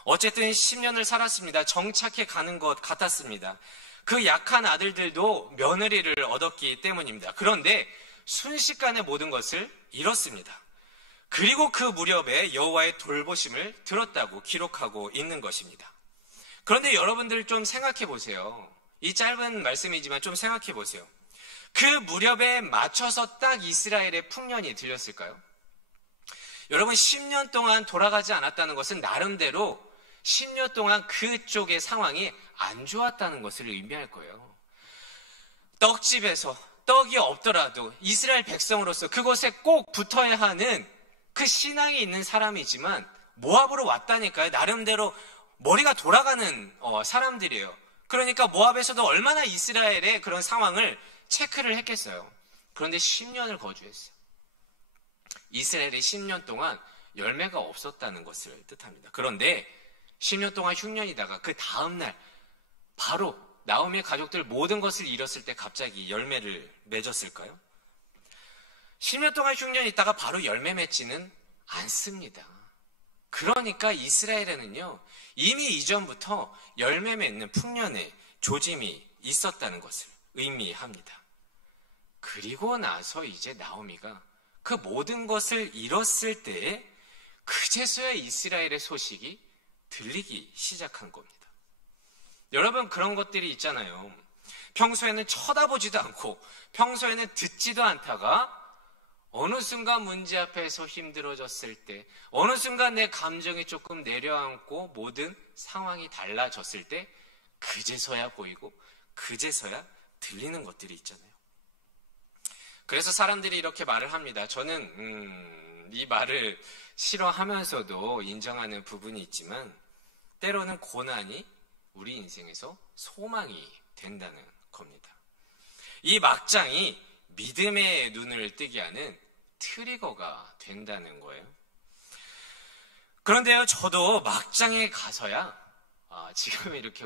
어쨌든 10년을 살았습니다. 정착해 가는 것 같았습니다. 그 약한 아들들도 며느리를 얻었기 때문입니다. 그런데 순식간에 모든 것을 잃었습니다. 그리고 그 무렵에 여호와의 돌보심을 들었다고 기록하고 있는 것입니다. 그런데 여러분들 좀 생각해 보세요. 이 짧은 말씀이지만 좀 생각해 보세요. 그 무렵에 맞춰서 딱 이스라엘의 풍년이 들렸을까요? 여러분, 10년 동안 돌아가지 않았다는 것은 나름대로 10년 동안 그쪽의 상황이 안 좋았다는 것을 의미할 거예요. 떡집에서 떡이 없더라도 이스라엘 백성으로서 그곳에 꼭 붙어야 하는 그 신앙이 있는 사람이지만 모압으로 왔다니까요. 나름대로 머리가 돌아가는 사람들이에요. 그러니까 모압에서도 얼마나 이스라엘의 그런 상황을 체크를 했겠어요. 그런데 10년을 거주했어요. 이스라엘이 10년 동안 열매가 없었다는 것을 뜻합니다. 그런데 10년 동안 흉년이다가 그 다음날 바로 나오미의 가족들 모든 것을 잃었을 때 갑자기 열매를 맺었을까요? 10년 동안 흉년이 있다가 바로 열매 맺지는 않습니다. 그러니까 이스라엘에는요, 이미 이전부터 열매 맺는 풍년의 조짐이 있었다는 것을 의미합니다. 그리고 나서 이제 나오미가 그 모든 것을 잃었을 때에 그제서야 이스라엘의 소식이 들리기 시작한 겁니다. 여러분, 그런 것들이 있잖아요. 평소에는 쳐다보지도 않고 평소에는 듣지도 않다가 어느 순간 문제 앞에서 힘들어졌을 때, 어느 순간 내 감정이 조금 내려앉고 모든 상황이 달라졌을 때 그제서야 보이고 그제서야 들리는 것들이 있잖아요. 그래서 사람들이 이렇게 말을 합니다. 저는 이 말을 싫어하면서도 인정하는 부분이 있지만 때로는 고난이 우리 인생에서 소망이 된다는 겁니다. 이 막장이 믿음의 눈을 뜨게 하는 트리거가 된다는 거예요. 그런데요, 저도 막장에 가서야 지금 이렇게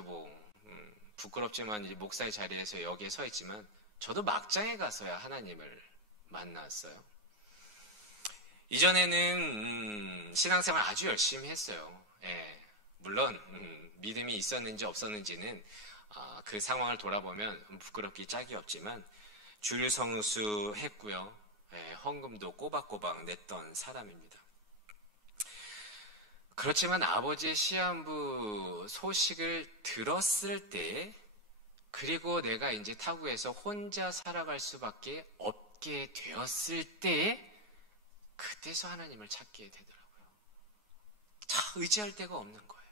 부끄럽지만 이제 목사의 자리에서 여기에 서 있지만 저도 막장에 가서야 하나님을 만났어요. 이전에는 신앙생활 아주 열심히 했어요. 예, 물론 믿음이 있었는지 없었는지는 그 상황을 돌아보면 부끄럽기 짝이 없지만 줄 성수했고요. 예, 헌금도 꼬박꼬박 냈던 사람입니다. 그렇지만 아버지의 시한부 소식을 들었을 때, 그리고 내가 이제 타국에서 혼자 살아갈 수밖에 없게 되었을 때, 그때서 하나님을 찾게 되더라고요. 의지할 데가 없는 거예요.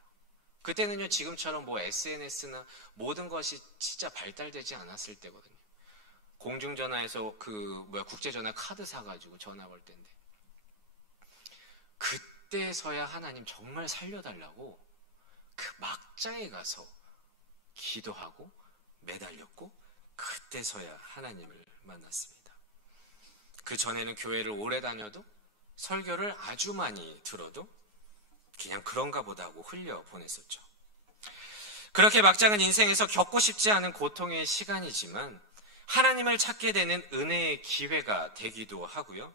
그때는요, 지금처럼 SNS나 모든 것이 진짜 발달되지 않았을 때거든요. 공중전화에서 국제전화 카드 사가지고 전화 걸 때인데, 그때서야 하나님 정말 살려달라고 그 막장에 가서 기도하고 매달렸고, 그때서야 하나님을 만났습니다. 그 전에는 교회를 오래 다녀도 설교를 아주 많이 들어도 그냥 그런가 보다 하고 흘려보냈었죠. 그렇게 막장은 인생에서 겪고 싶지 않은 고통의 시간이지만 하나님을 찾게 되는 은혜의 기회가 되기도 하고요.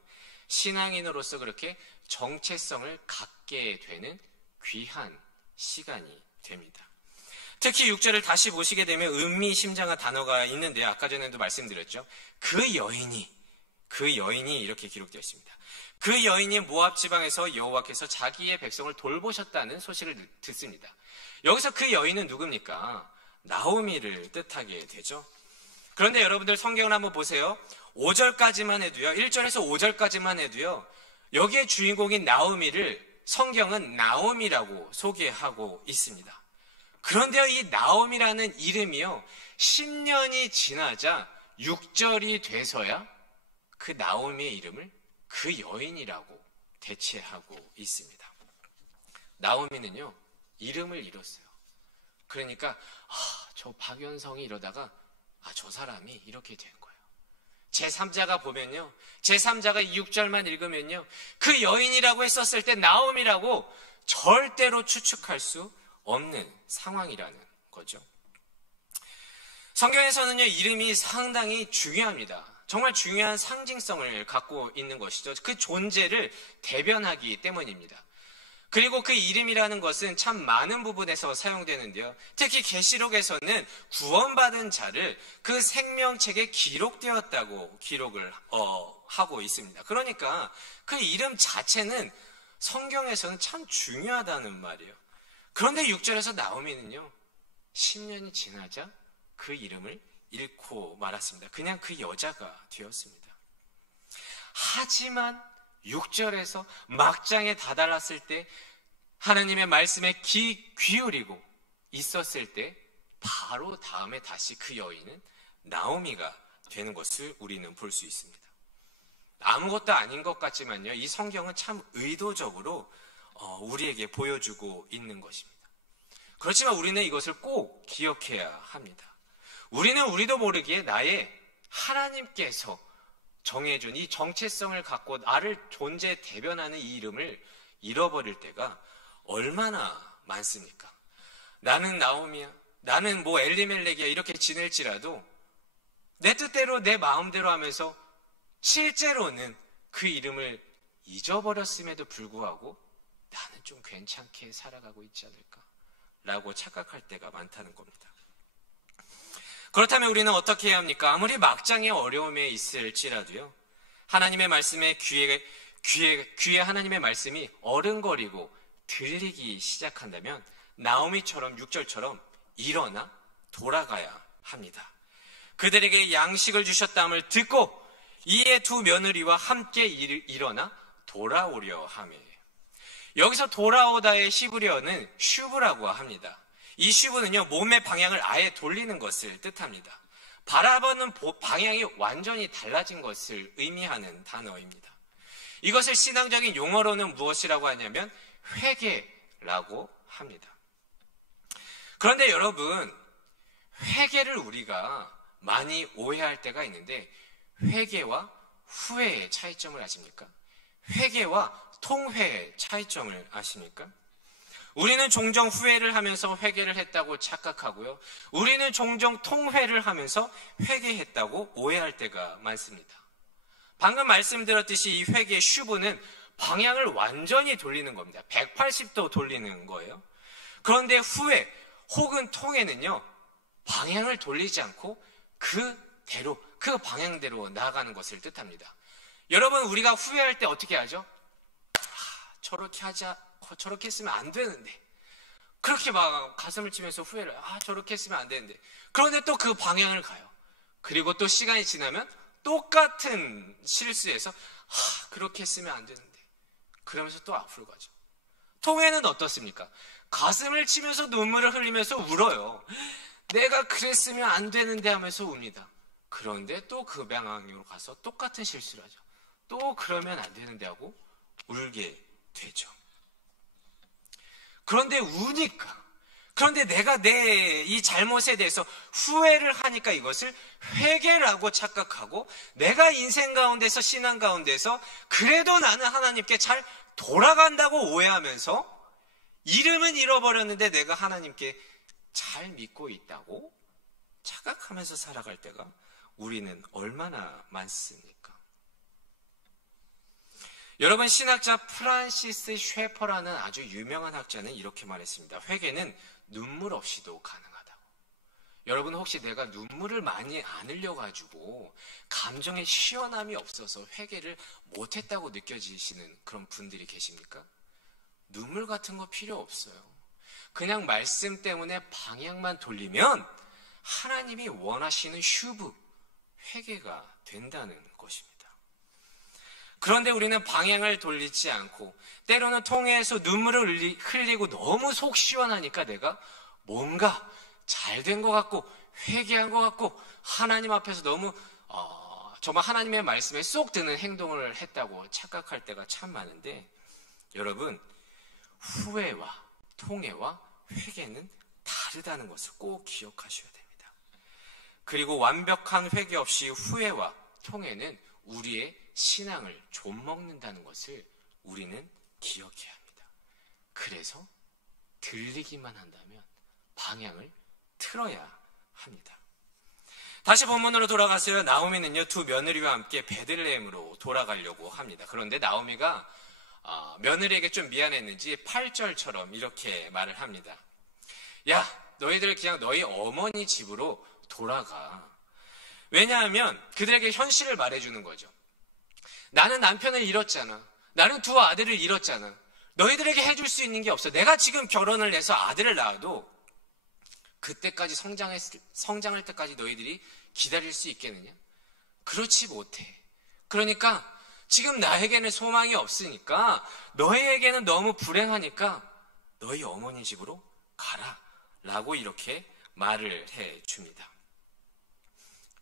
신앙인으로서 그렇게 정체성을 갖게 되는 귀한 시간이 됩니다. 특히 6절을 다시 보시게 되면 의미심장한 단어가 있는데, 아까 전에도 말씀드렸죠. 그 여인이 이렇게 기록되어 있습니다. 그 여인이 모압 지방에서 여호와께서 자기의 백성을 돌보셨다는 소식을 듣습니다. 여기서 그 여인은 누굽니까? 나오미를 뜻하게 되죠. 그런데 여러분들 성경을 한번 보세요. 5절까지만 해도요, 1절에서 5절까지만 해도요, 여기에 주인공인 나오미를 성경은 나오미라고 소개하고 있습니다. 그런데요, 이 나오미라는 이름이요, 10년이 지나자 6절이 돼서야 그 나오미의 이름을 그 여인이라고 대체하고 있습니다. 나오미는요, 이름을 잃었어요. 그러니까 저 박연성이 이러다가 저 사람이 이렇게 된 거예요. 제3자가 보면요, 제3자가 6절만 읽으면요, 그 여인이라고 했었을 때 나오미라고 절대로 추측할 수 없는 상황이라는 거죠. 성경에서는요, 이름이 상당히 중요합니다. 정말 중요한 상징성을 갖고 있는 것이죠. 그 존재를 대변하기 때문입니다. 그리고 그 이름이라는 것은 참 많은 부분에서 사용되는데요. 특히 계시록에서는 구원받은 자를 그 생명책에 기록되었다고 기록을 하고 있습니다. 그러니까 그 이름 자체는 성경에서는 참 중요하다는 말이에요. 그런데 6절에서 나오미는요, 10년이 지나자 그 이름을 잃고 말았습니다. 그냥 그 여자가 되었습니다. 하지만 6절에서 막장에 다다랐을 때 하나님의 말씀에 귀 기울이고 있었을 때 바로 다음에 다시 그 여인은 나오미가 되는 것을 우리는 볼 수 있습니다. 아무것도 아닌 것 같지만요, 이 성경은 참 의도적으로 우리에게 보여주고 있는 것입니다. 그렇지만 우리는 이것을 꼭 기억해야 합니다. 우리는 우리도 모르기에 나의 하나님께서 정해준 이 정체성을 갖고 나를 존재 대변하는 이 이름을 잃어버릴 때가 얼마나 많습니까? 나는 나오미야, 나는 뭐 엘리멜렉이야 이렇게 지낼지라도 내 뜻대로 내 마음대로 하면서 실제로는 그 이름을 잊어버렸음에도 불구하고 나는 좀 괜찮게 살아가고 있지 않을까 라고 착각할 때가 많다는 겁니다. 그렇다면 우리는 어떻게 해야 합니까? 아무리 막장의 어려움에 있을지라도요, 하나님의 말씀에 귀에 하나님의 말씀이 어른거리고 들리기 시작한다면 나오미처럼 6절처럼 일어나 돌아가야 합니다. 그들에게 양식을 주셨다함을 듣고 이에 두 며느리와 함께 일어나 돌아오려 하며, 여기서 돌아오다의 히브리어는 슈브라고 합니다. 이 슈브는요, 몸의 방향을 아예 돌리는 것을 뜻합니다. 바라보는 방향이 완전히 달라진 것을 의미하는 단어입니다. 이것을 신앙적인 용어로는 무엇이라고 하냐면 회개라고 합니다. 그런데 여러분, 회개를 우리가 많이 오해할 때가 있는데 회개와 후회의 차이점을 아십니까? 회개와 통회의 차이점을 아십니까? 우리는 종종 후회를 하면서 회개를 했다고 착각하고요, 우리는 종종 통회를 하면서 회개했다고 오해할 때가 많습니다. 방금 말씀드렸듯이 이 회개의 슈브는 방향을 완전히 돌리는 겁니다. 180도 돌리는 거예요. 그런데 후회 혹은 통회는요, 방향을 돌리지 않고 그대로, 그 방향대로 나아가는 것을 뜻합니다. 여러분, 우리가 후회할 때 어떻게 하죠? 저렇게 했으면 안 되는데, 그렇게 막 가슴을 치면서 후회를, 저렇게 했으면 안 되는데, 그런데 또 그 방향을 가요. 그리고 또 시간이 지나면 똑같은 실수에서 그렇게 했으면 안 되는데, 그러면서 또 앞으로 가죠. 통회는 어떻습니까? 가슴을 치면서 눈물을 흘리면서 울어요. 내가 그랬으면 안 되는데 하면서 웁니다. 그런데 또 그 방향으로 가서 똑같은 실수를 하죠. 또 그러면 안 되는데 하고 울게 되죠. 그런데 우니까, 그런데 내가 내 이 잘못에 대해서 후회를 하니까 이것을 회개라고 착각하고, 내가 인생 가운데서, 신앙 가운데서 그래도 나는 하나님께 잘 돌아간다고 오해하면서 이름은 잃어버렸는데 내가 하나님께 잘 믿고 있다고 착각하면서 살아갈 때가 우리는 얼마나 많습니까? 여러분, 신학자 프란시스 쉐퍼라는 아주 유명한 학자는 이렇게 말했습니다. 회개는 눈물 없이도 가능하다고. 여러분, 혹시 내가 눈물을 많이 안 흘려가지고 감정에 시원함이 없어서 회개를 못했다고 느껴지시는 그런 분들이 계십니까? 눈물 같은 거 필요 없어요. 그냥 말씀 때문에 방향만 돌리면 하나님이 원하시는 슈브, 회개가 된다는 것입니다. 그런데 우리는 방향을 돌리지 않고 때로는 통해서 눈물을 흘리고 너무 속 시원하니까 내가 뭔가 잘된 것 같고 회개한 것 같고 하나님 앞에서 너무 정말 하나님의 말씀에 쏙 드는 행동을 했다고 착각할 때가 참 많은데, 여러분, 후회와 통회와 회개는 다르다는 것을 꼭 기억하셔야 됩니다. 그리고 완벽한 회개 없이 후회와 통회는 우리의 신앙을 좀먹는다는 것을 우리는 기억해야 합니다. 그래서 들리기만 한다면 방향을 틀어야 합니다. 다시 본문으로 돌아가서요, 나오미는요, 두 며느리와 함께 베들레헴으로 돌아가려고 합니다. 그런데 나오미가 며느리에게 좀 미안했는지 8절처럼 이렇게 말을 합니다. 야, 너희들 그냥 너희 어머니 집으로 돌아가. 왜냐하면 그들에게 현실을 말해주는 거죠. 나는 남편을 잃었잖아. 나는 두 아들을 잃었잖아. 너희들에게 해줄 수 있는 게 없어. 내가 지금 결혼을 해서 아들을 낳아도 그때까지 성장할 때까지 너희들이 기다릴 수 있겠느냐? 그렇지 못해. 그러니까 지금 나에게는 소망이 없으니까, 너희에게는 너무 불행하니까 너희 어머니 집으로 가라 라고 이렇게 말을 해줍니다.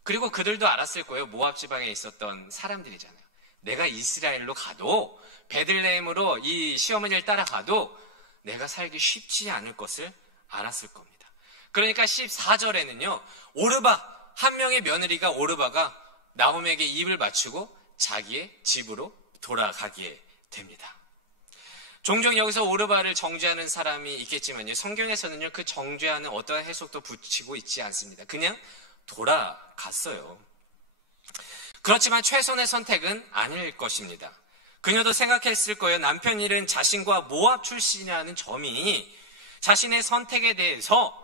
그리고 그들도 알았을 거예요. 모압 지방에 있었던 사람들이잖아요. 내가 이스라엘로 가도, 베들레헴으로 이 시어머니를 따라가도 내가 살기 쉽지 않을 것을 알았을 겁니다. 그러니까 14절에는요, 오르바, 한 명의 며느리가 오르바가 나홈에게 입을 맞추고 자기의 집으로 돌아가게 됩니다. 종종 여기서 오르바를 정죄하는 사람이 있겠지만요, 성경에서는요, 그 정죄하는 어떠한 해석도 붙이고 있지 않습니다. 그냥 돌아갔어요. 그렇지만 최선의 선택은 아닐 것입니다. 그녀도 생각했을 거예요. 남편 일은 자신과 모압 출신이라는 점이 자신의 선택에 대해서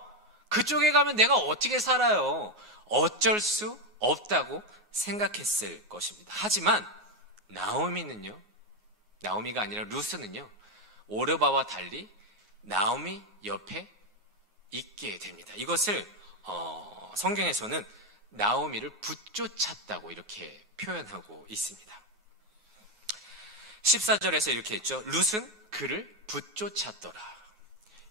그쪽에 가면 내가 어떻게 살아요? 어쩔 수 없다고 생각했을 것입니다. 하지만 나오미가 아니라 루스는요, 오르바와 달리 나오미 옆에 있게 됩니다. 이것을 성경에서는 나오미를 붙쫓았다고 이렇게 표현하고 있습니다. 14절에서 이렇게 했죠. 룻은 그를 붙쫓았더라.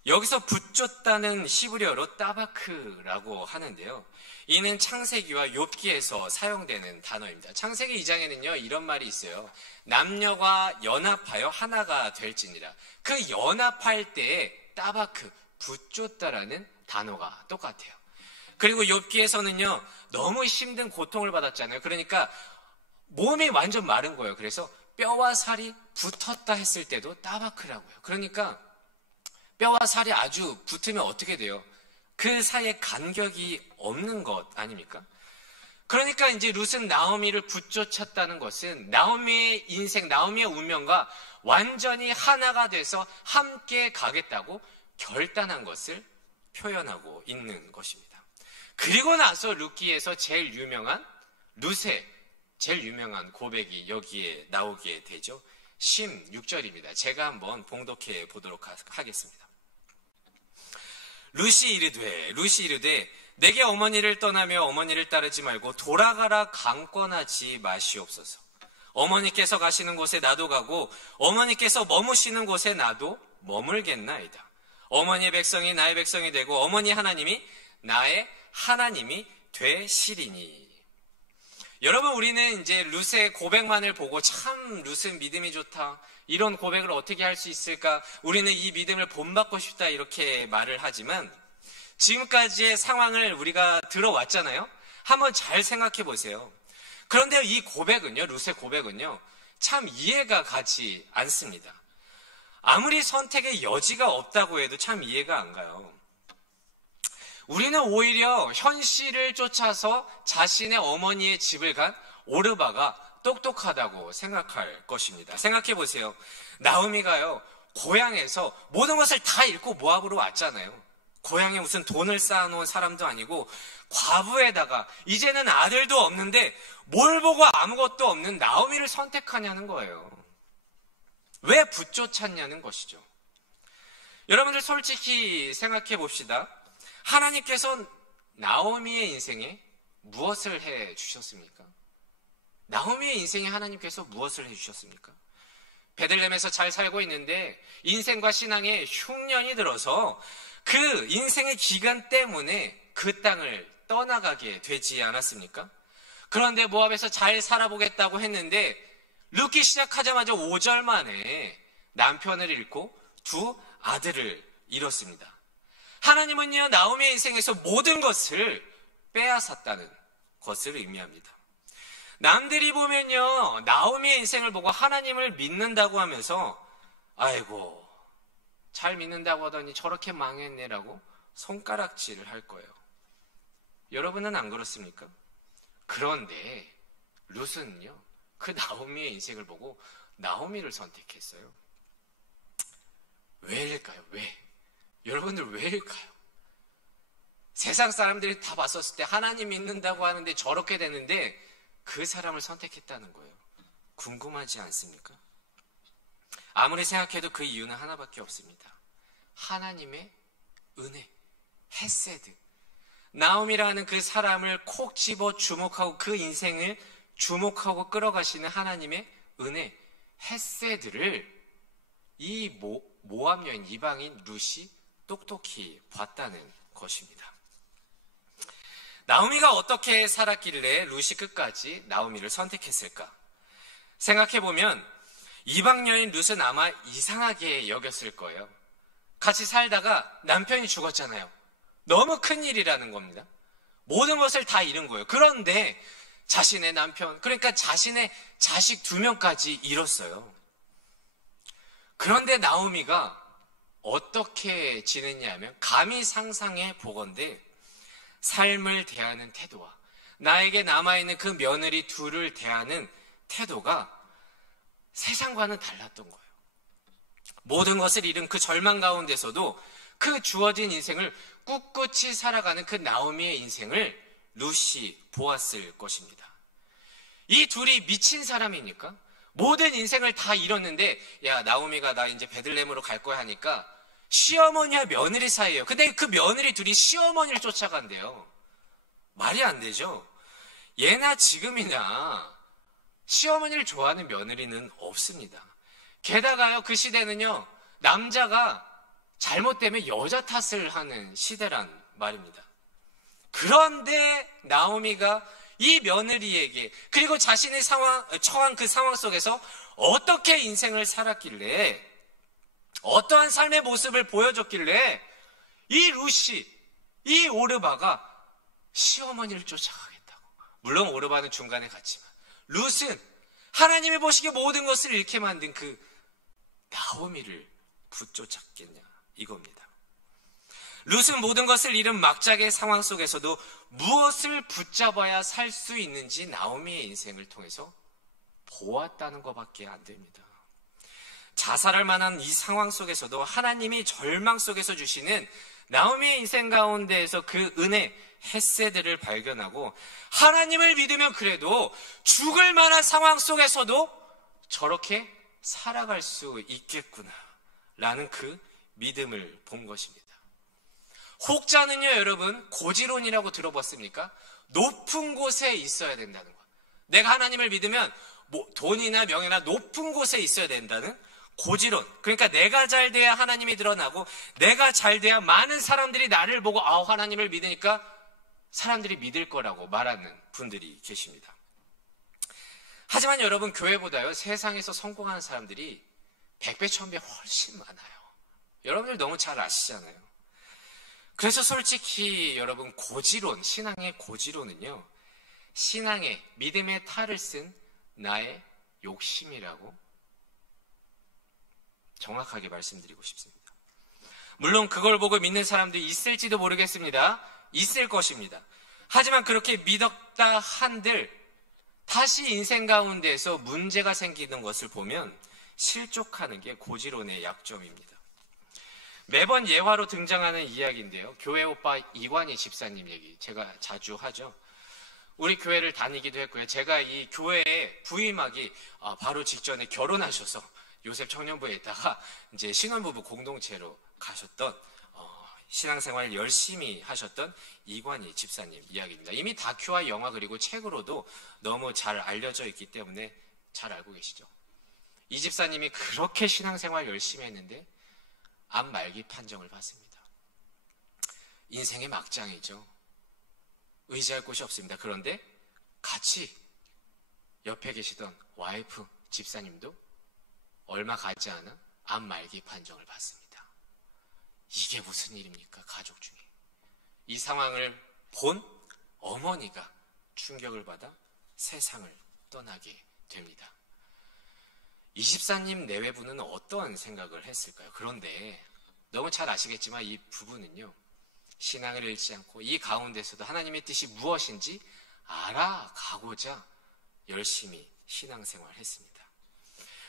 여기서 붙쫓다는 히브리어로 따바크라고 하는데요. 이는 창세기와 욥기에서 사용되는 단어입니다. 창세기 2장에는요, 이런 말이 있어요. 남녀가 연합하여 하나가 될지니라. 그 연합할 때에 따바크, 붙쫓다라는 단어가 똑같아요. 그리고 욥기에서는요, 너무 힘든 고통을 받았잖아요. 그러니까 몸이 완전 마른 거예요. 그래서 뼈와 살이 붙었다 했을 때도 따바크라고요. 그러니까 뼈와 살이 아주 붙으면 어떻게 돼요? 그 사이에 간격이 없는 것 아닙니까? 그러니까 이제 룻은 나오미를 붙쫓았다는 것은 나오미의 인생, 나오미의 운명과 완전히 하나가 돼서 함께 가겠다고 결단한 것을 표현하고 있는 것입니다. 그리고 나서 룻기에서 제일 유명한 룻의 제일 유명한 고백이 여기에 나오게 되죠. 16절입니다. 제가 한번 봉독해 보도록 하겠습니다. 룻이 이르되 내게 어머니를 떠나며 어머니를 따르지 말고 돌아가라 강권하지 마시옵소서. 어머니께서 가시는 곳에 나도 가고 어머니께서 머무시는 곳에 나도 머물겠나이다. 어머니의 백성이 나의 백성이 되고 어머니 하나님이 나의 하나님이 되시리니. 여러분, 우리는 이제 룻의 고백만을 보고 참 룻은 믿음이 좋다, 이런 고백을 어떻게 할 수 있을까, 우리는 이 믿음을 본받고 싶다, 이렇게 말을 하지만 지금까지의 상황을 우리가 들어왔잖아요. 한번 잘 생각해 보세요. 그런데 이 고백은요, 룻의 고백은요, 참 이해가 가지 않습니다. 아무리 선택의 여지가 없다고 해도 참 이해가 안 가요. 우리는 오히려 현실을 쫓아서 자신의 어머니의 집을 간 오르바가 똑똑하다고 생각할 것입니다. 생각해 보세요. 나오미가요, 고향에서 모든 것을 다 잃고 모압으로 왔잖아요. 고향에 무슨 돈을 쌓아놓은 사람도 아니고 과부에다가 이제는 아들도 없는데 뭘 보고 아무것도 없는 나오미를 선택하냐는 거예요. 왜 붙쫓았냐는 것이죠. 여러분들 솔직히 생각해 봅시다. 하나님께서 나오미의 인생에 무엇을 해 주셨습니까? 나오미의 인생에 하나님께서 무엇을 해 주셨습니까? 베들레헴에서 잘 살고 있는데 인생과 신앙에 흉년이 들어서 그 인생의 기간 때문에 그 땅을 떠나가게 되지 않았습니까? 그런데 모압에서 잘 살아보겠다고 했는데 룻기 시작하자마자 5절 만에 남편을 잃고 두 아들을 잃었습니다. 하나님은요, 나오미의 인생에서 모든 것을 빼앗았다는 것을 의미합니다. 남들이 보면요, 나오미의 인생을 보고 하나님을 믿는다고 하면서 아이고, 잘 믿는다고 하더니 저렇게 망했네라고 손가락질을 할 거예요. 여러분은 안 그렇습니까? 그런데 룻은요, 그 나오미의 인생을 보고 나오미를 선택했어요. 왜일까요? 왜? 여러분들 왜일까요? 세상 사람들이 다 봤었을 때 하나님 믿는다고 하는데 저렇게 되는데 그 사람을 선택했다는 거예요. 궁금하지 않습니까? 아무리 생각해도 그 이유는 하나밖에 없습니다. 하나님의 은혜, 헤세드. 나오미라는 그 사람을 콕 집어 주목하고 그 인생을 주목하고 끌어가시는 하나님의 은혜, 헤세드를 이 모압 여인 이방인 룻이 똑똑히 봤다는 것입니다. 나오미가 어떻게 살았길래 룻이 끝까지 나오미를 선택했을까? 생각해보면 이방 여인 룻은 아마 이상하게 여겼을 거예요. 같이 살다가 남편이 죽었잖아요. 너무 큰일이라는 겁니다. 모든 것을 다 잃은 거예요. 그런데 자신의 남편, 그러니까 자신의 자식 2명까지 잃었어요. 그런데 나오미가 어떻게 지냈냐면 감히 상상해 보건대 삶을 대하는 태도와 나에게 남아있는 그 며느리 둘을 대하는 태도가 세상과는 달랐던 거예요. 모든 것을 잃은 그 절망 가운데서도 그 주어진 인생을 꿋꿋이 살아가는 그 나오미의 인생을 룻이 보았을 것입니다. 이 둘이 미친 사람이니까 모든 인생을 다 잃었는데 야 나오미가 나 이제 베들레헴으로 갈 거야 하니까 시어머니와 며느리 사이예요. 근데 그 며느리 둘이 시어머니를 쫓아간대요. 말이 안 되죠. 예나 지금이나 시어머니를 좋아하는 며느리는 없습니다. 게다가요 그 시대는요 남자가 잘못되면 여자 탓을 하는 시대란 말입니다. 그런데 나오미가 이 며느리에게 그리고 자신의 처한 그 상황 속에서 어떻게 인생을 살았길래 어떠한 삶의 모습을 보여줬길래 이 룻이 이 오르바가 시어머니를 쫓아가겠다고. 물론 오르바는 중간에 갔지만 룻은 하나님이 보시기에 모든 것을 잃게 만든 그 나오미를 붙쫓았겠냐 이겁니다. 룻은 모든 것을 잃은 막장의 상황 속에서도 무엇을 붙잡아야 살 수 있는지 나오미의 인생을 통해서 보았다는 것밖에 안 됩니다. 자살할 만한 이 상황 속에서도 하나님이 절망 속에서 주시는 나오미의 인생 가운데에서 그 은혜, 헤세드를 발견하고 하나님을 믿으면 그래도 죽을 만한 상황 속에서도 저렇게 살아갈 수 있겠구나 라는 그 믿음을 본 것입니다. 혹자는요 여러분 고지론이라고 들어봤습니까? 높은 곳에 있어야 된다는 거. 내가 하나님을 믿으면 돈이나 명예나 높은 곳에 있어야 된다는 고지론. 그러니까 내가 잘 돼야 하나님이 드러나고 내가 잘 돼야 많은 사람들이 나를 보고 하나님을 믿으니까 사람들이 믿을 거라고 말하는 분들이 계십니다. 하지만 여러분 교회보다요 세상에서 성공하는 사람들이 100배 1000배 훨씬 많아요. 여러분들 너무 잘 아시잖아요. 그래서 솔직히 여러분 고지론, 신앙의 고지론은요 신앙의 믿음의 탈을 쓴 나의 욕심이라고 정확하게 말씀드리고 싶습니다. 물론 그걸 보고 믿는 사람들이 있을지도 모르겠습니다. 있을 것입니다. 하지만 그렇게 믿었다 한들 다시 인생 가운데에서 문제가 생기는 것을 보면 실족하는 게 고지론의 약점입니다. 매번 예화로 등장하는 이야기인데요. 교회 오빠 이관희 집사님 얘기 제가 자주 하죠. 우리 교회를 다니기도 했고요. 제가 이 교회에 부임하기 바로 직전에 결혼하셔서 요셉 청년부에 있다가 이제 신혼부부 공동체로 가셨던 신앙생활 열심히 하셨던 이관희 집사님 이야기입니다. 이미 다큐와 영화 그리고 책으로도 너무 잘 알려져 있기 때문에 잘 알고 계시죠. 이 집사님이 그렇게 신앙생활 열심히 했는데 암 말기 판정을 받습니다. 인생의 막장이죠. 의지할 곳이 없습니다. 그런데 같이 옆에 계시던 와이프 집사님도 얼마 가지 않아 암 말기 판정을 받습니다. 이게 무슨 일입니까? 가족 중에. 이 상황을 본 어머니가 충격을 받아 세상을 떠나게 됩니다. 이 집사님 내외부는 어떠한 생각을 했을까요? 그런데 너무 잘 아시겠지만 이 부부는요 신앙을 잃지 않고 이 가운데서도 하나님의 뜻이 무엇인지 알아가고자 열심히 신앙생활을 했습니다.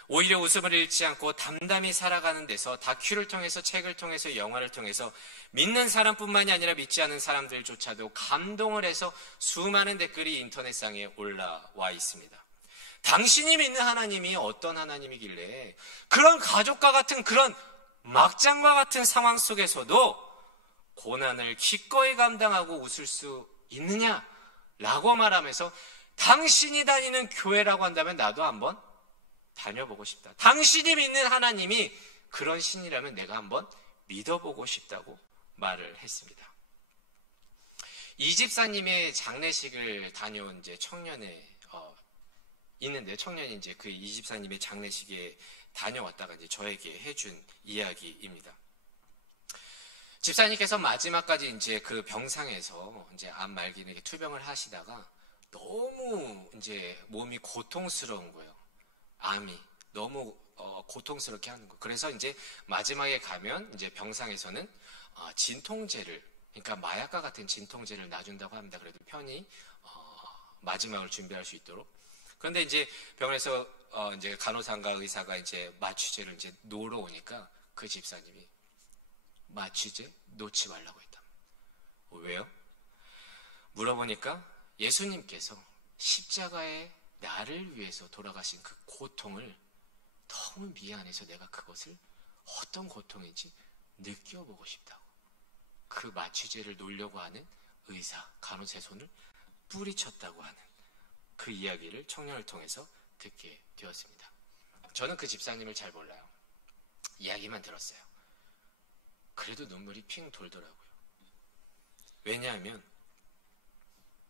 오히려 웃음을 잃지 않고 담담히 살아가는 데서 다큐를 통해서, 책을 통해서, 영화를 통해서 믿는 사람뿐만이 아니라 믿지 않은 사람들조차도 감동을 해서 수많은 댓글이 인터넷상에 올라와 있습니다. 당신이 믿는 하나님이 어떤 하나님이길래 그런 가족과 같은 그런 막장과 같은 상황 속에서도 고난을 기꺼이 감당하고 웃을 수 있느냐라고 말하면서, 당신이 다니는 교회라고 한다면 나도 한번 다녀보고 싶다. 당신이 믿는 하나님이 그런 신이라면 내가 한번 믿어보고 싶다고 말을 했습니다. 이 집사님의 장례식을 다녀온 이제 청년이 이제 그 이 집사님의 장례식에 다녀왔다가 이제 저에게 해준 이야기입니다. 집사님께서 마지막까지 이제 그 병상에서 이제 암 말기는 투병을 하시다가 너무 이제 몸이 고통스러운 거예요. 암이 너무 고통스럽게 하는 거. 그래서 이제 마지막에 가면 이제 병상에서는 진통제를, 그러니까 마약과 같은 진통제를 놔준다고 합니다. 그래도 편히 마지막을 준비할 수 있도록. 그런데 이제 병원에서 이제 간호사가 의사가 이제 마취제를 이제 놓으러 오니까 그 집사님이 마취제 놓지 말라고 했다. 왜요? 물어보니까 예수님께서 십자가에 나를 위해서 돌아가신 그 고통을 너무 미안해서 내가 그것을 어떤 고통인지 느껴보고 싶다고. 그 마취제를 놓으려고 하는 의사, 간호사의 손을 뿌리쳤다고 하는 그 이야기를 청년을 통해서 듣게 되었습니다. 저는 그 집사님을 잘 몰라요. 이야기만 들었어요. 그래도 눈물이 핑 돌더라고요. 왜냐하면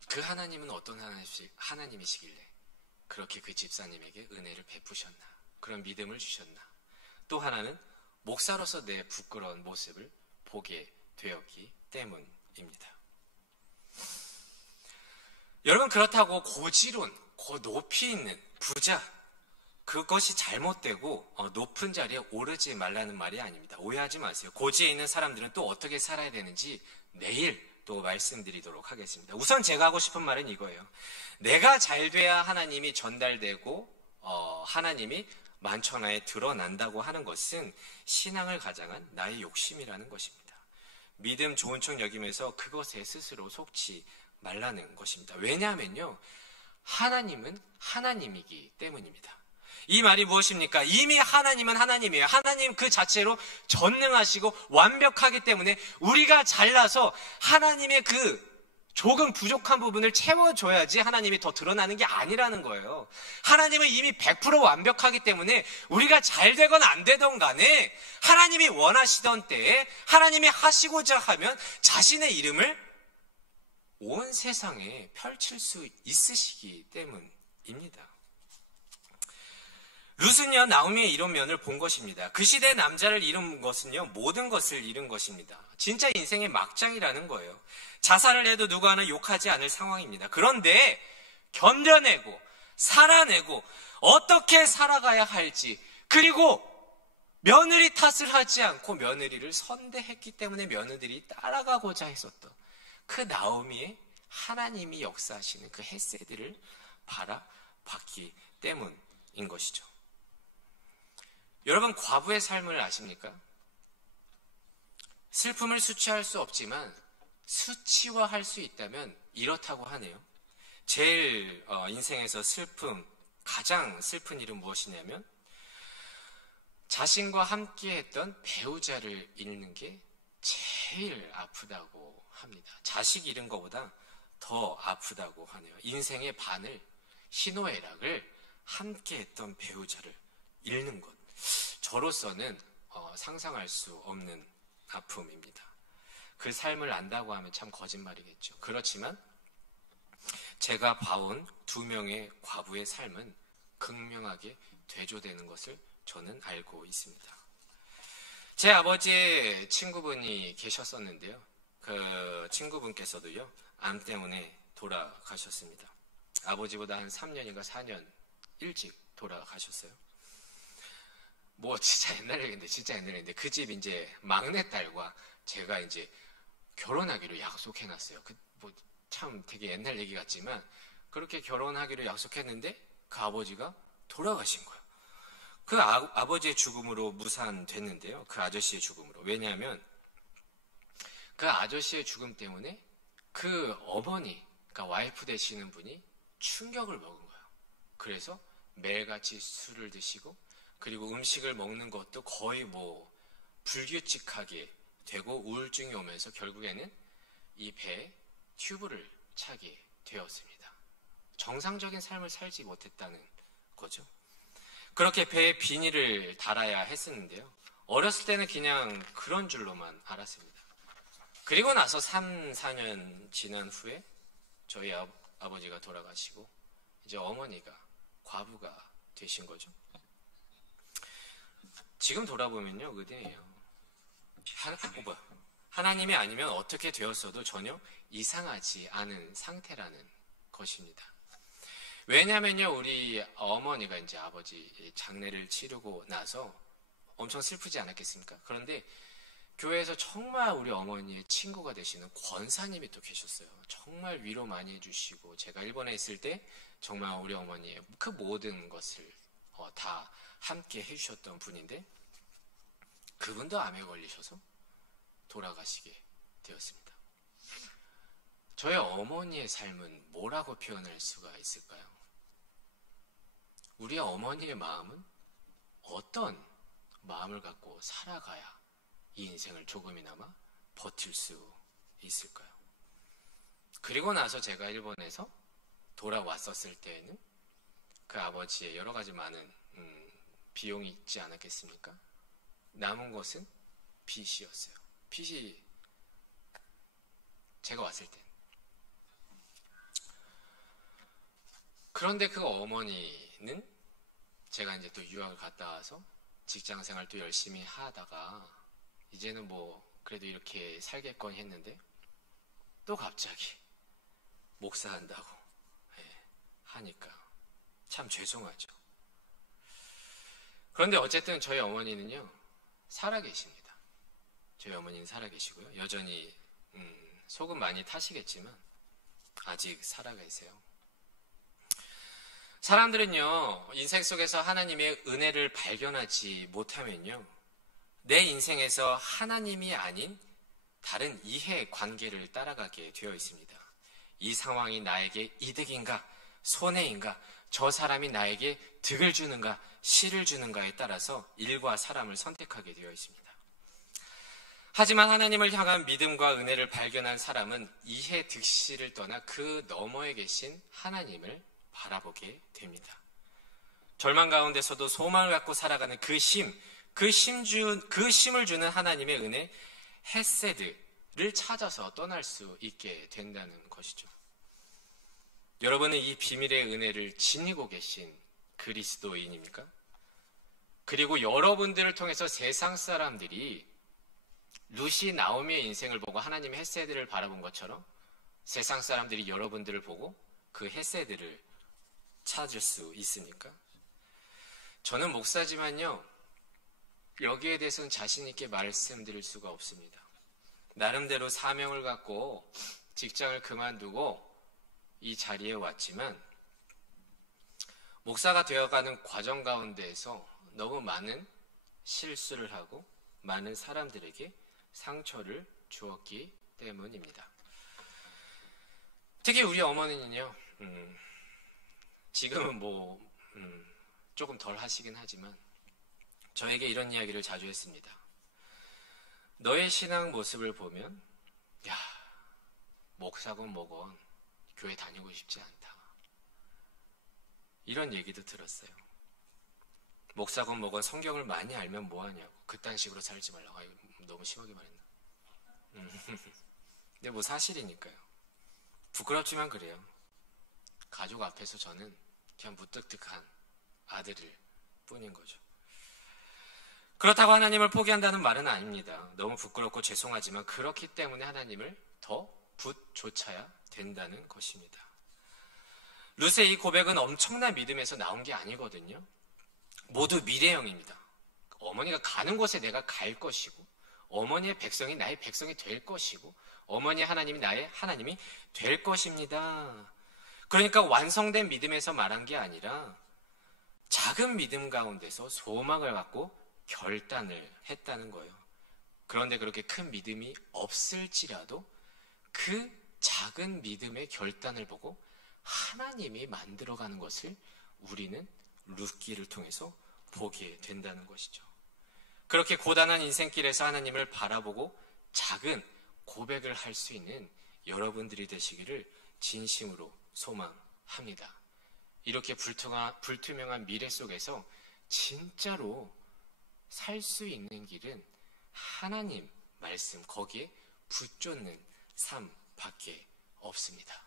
그 하나님은 어떤 하나님이시길래 그렇게 그 집사님에게 은혜를 베푸셨나, 그런 믿음을 주셨나. 또 하나는 목사로서 내 부끄러운 모습을 보게 되었기 때문입니다. 여러분, 그렇다고 고지론, 높이 있는 부자, 그것이 잘못되고 높은 자리에 오르지 말라는 말이 아닙니다. 오해하지 마세요. 고지에 있는 사람들은 또 어떻게 살아야 되는지 내일 또 말씀드리도록 하겠습니다. 우선 제가 하고 싶은 말은 이거예요. 내가 잘 돼야 하나님이 전달되고 하나님이 만천하에 드러난다고 하는 것은 신앙을 가장한 나의 욕심이라는 것입니다. 믿음 좋은 척 여기면서 그것에 스스로 속지 말라는 것입니다. 왜냐하면요, 하나님은 하나님이기 때문입니다. 이 말이 무엇입니까? 이미 하나님은 하나님이에요. 하나님 그 자체로 전능하시고 완벽하기 때문에 우리가 잘나서 하나님의 그 조금 부족한 부분을 채워줘야지 하나님이 더 드러나는 게 아니라는 거예요. 하나님은 이미 100% 완벽하기 때문에 우리가 잘 되건 안 되던 간에 하나님이 원하시던 때에 하나님이 하시고자 하면 자신의 이름을 온 세상에 펼칠 수 있으시기 때문입니다. 룻은요, 나오미의 이런 면을 본 것입니다. 그 시대의 남자를 잃은 것은요, 모든 것을 잃은 것입니다. 진짜 인생의 막장이라는 거예요. 자살을 해도 누구 하나 욕하지 않을 상황입니다. 그런데 견뎌내고 살아내고 어떻게 살아가야 할지, 그리고 며느리 탓을 하지 않고 며느리를 선대했기 때문에 며느리들이 따라가고자 했었던 그 나오미의 하나님이 역사하시는 그 헤세드를 바라봤기 때문인 것이죠. 여러분, 과부의 삶을 아십니까? 슬픔을 수치할 수 없지만 수치화할 수 있다면 이렇다고 하네요. 제일 인생에서 가장 슬픈 일은 무엇이냐면 자신과 함께 했던 배우자를 잃는 게 제일 아프다고 합니다. 자식 잃은 것보다 더 아프다고 하네요. 인생의 반을, 희노애락을 함께 했던 배우자를 잃는 것. 저로서는 상상할 수 없는 아픔입니다. 그 삶을 안다고 하면 참 거짓말이겠죠. 그렇지만 제가 봐온 2명의 과부의 삶은 극명하게 대조되는 것을 저는 알고 있습니다. 제 아버지의 친구분이 계셨었는데요. 그 친구분께서도요, 암 때문에 돌아가셨습니다. 아버지보다 한 3년인가 4년 일찍 돌아가셨어요. 진짜 옛날 얘기인데 그 집 이제 막내딸과 제가 이제 결혼하기로 약속해놨어요. 참 되게 옛날 얘기 같지만 그렇게 결혼하기로 약속했는데 그 아버지가 돌아가신 거예요. 그 아버지의 죽음으로 무산됐는데요. 그 아저씨의 죽음으로. 왜냐하면 그 아저씨의 죽음 때문에 그 어머니, 그러니까 와이프 되시는 분이 충격을 먹은 거예요. 그래서 매일같이 술을 드시고 그리고 음식을 먹는 것도 거의 뭐 불규칙하게 되고 우울증이 오면서 결국에는 이 배에 튜브를 차게 되었습니다. 정상적인 삶을 살지 못했다는 거죠. 그렇게 배에 비닐을 달아야 했었는데요. 어렸을 때는 그냥 그런 줄로만 알았습니다. 그리고 나서 3, 4년 지난 후에 저희 아버지가 돌아가시고 이제 어머니가 과부가 되신 거죠. 지금 돌아보면요, 의대예요. 하나님이 아니면 어떻게 되었어도 전혀 이상하지 않은 상태라는 것입니다. 왜냐면요, 우리 어머니가 이제 아버지 장례를 치르고 나서 엄청 슬프지 않았겠습니까? 그런데 교회에서 정말 우리 어머니의 친구가 되시는 권사님이 또 계셨어요. 정말 위로 많이 해주시고, 제가 일본에 있을 때 정말 우리 어머니의 그 모든 것을 다 함께 해주셨던 분인데, 그분도 암에 걸리셔서 돌아가시게 되었습니다. 저희 어머니의 삶은 뭐라고 표현할 수가 있을까요? 우리 어머니의 마음은 어떤 마음을 갖고 살아가야 이 인생을 조금이나마 버틸 수 있을까요? 그리고 나서 제가 일본에서 돌아왔었을 때에는 그 아버지의 여러 가지 많은 비용이 있지 않았겠습니까? 남은 것은 빚이었어요. 빚이 제가 왔을 때. 그런데 그 어머니는 제가 이제 또 유학을 갔다 와서 직장 생활 또 열심히 하다가 이제는 뭐 그래도 이렇게 살겠건 했는데 또 갑자기 목사한다고 하니까 참 죄송하죠. 그런데 어쨌든 저희 어머니는요 살아계십니다. 저희 어머니는 살아계시고요. 여전히 속은 많이 타시겠지만 아직 살아계세요. 사람들은요 인생 속에서 하나님의 은혜를 발견하지 못하면요 내 인생에서 하나님이 아닌 다른 이해 관계를 따라가게 되어 있습니다. 이 상황이 나에게 이득인가 손해인가, 저 사람이 나에게 득을 주는가 실을 주는가에 따라서 일과 사람을 선택하게 되어 있습니다. 하지만 하나님을 향한 믿음과 은혜를 발견한 사람은 이해 득실을 떠나 그 너머에 계신 하나님을 바라보게 됩니다. 절망 가운데서도 소망을 갖고 살아가는 그 심을 주는 하나님의 은혜, 헤세드를 찾아서 떠날 수 있게 된다는 것이죠. 여러분은 이 비밀의 은혜를 지니고 계신 그리스도인입니까? 그리고 여러분들을 통해서 세상 사람들이 루시 나오미의 인생을 보고 하나님의 헤세드를 바라본 것처럼 세상 사람들이 여러분들을 보고 그 헤세드를 찾을 수 있습니까? 저는 목사지만요 여기에 대해서는 자신 있게 말씀드릴 수가 없습니다. 나름대로 사명을 갖고 직장을 그만두고 이 자리에 왔지만 목사가 되어가는 과정 가운데에서 너무 많은 실수를 하고 많은 사람들에게 상처를 주었기 때문입니다. 특히 우리 어머니는요 지금은 조금 덜 하시긴 하지만 저에게 이런 이야기를 자주 했습니다. 너의 신앙 모습을 보면 야 목사건 뭐건 교회 다니고 싶지 않다. 이런 얘기도 들었어요. 목사건 뭐건 성경을 많이 알면 뭐하냐고. 그딴 식으로 살지 말라고. 너무 심하게 말했나. 근데 뭐 사실이니까요. 부끄럽지만 그래요. 가족 앞에서 저는 그냥 무뚝뚝한 아들일 뿐인 거죠. 그렇다고 하나님을 포기한다는 말은 아닙니다. 너무 부끄럽고 죄송하지만 그렇기 때문에 하나님을 더 붙조차야 된다는 것입니다. 룻의 이 고백은 엄청난 믿음에서 나온 게 아니거든요. 모두 미래형입니다. 어머니가 가는 곳에 내가 갈 것이고 어머니의 백성이 나의 백성이 될 것이고 어머니의 하나님이 나의 하나님이 될 것입니다. 그러니까 완성된 믿음에서 말한 게 아니라 작은 믿음 가운데서 소망을 갖고 결단을 했다는 거예요. 그런데 그렇게 큰 믿음이 없을지라도 그 작은 믿음의 결단을 보고 하나님이 만들어가는 것을 우리는 룻기를 통해서 보게 된다는 것이죠. 그렇게 고단한 인생길에서 하나님을 바라보고 작은 고백을 할 수 있는 여러분들이 되시기를 진심으로 소망합니다. 이렇게 불투명한 미래 속에서 진짜로 살 수 있는 길은 하나님 말씀, 거기에 붙쫓는 삶밖에 없습니다.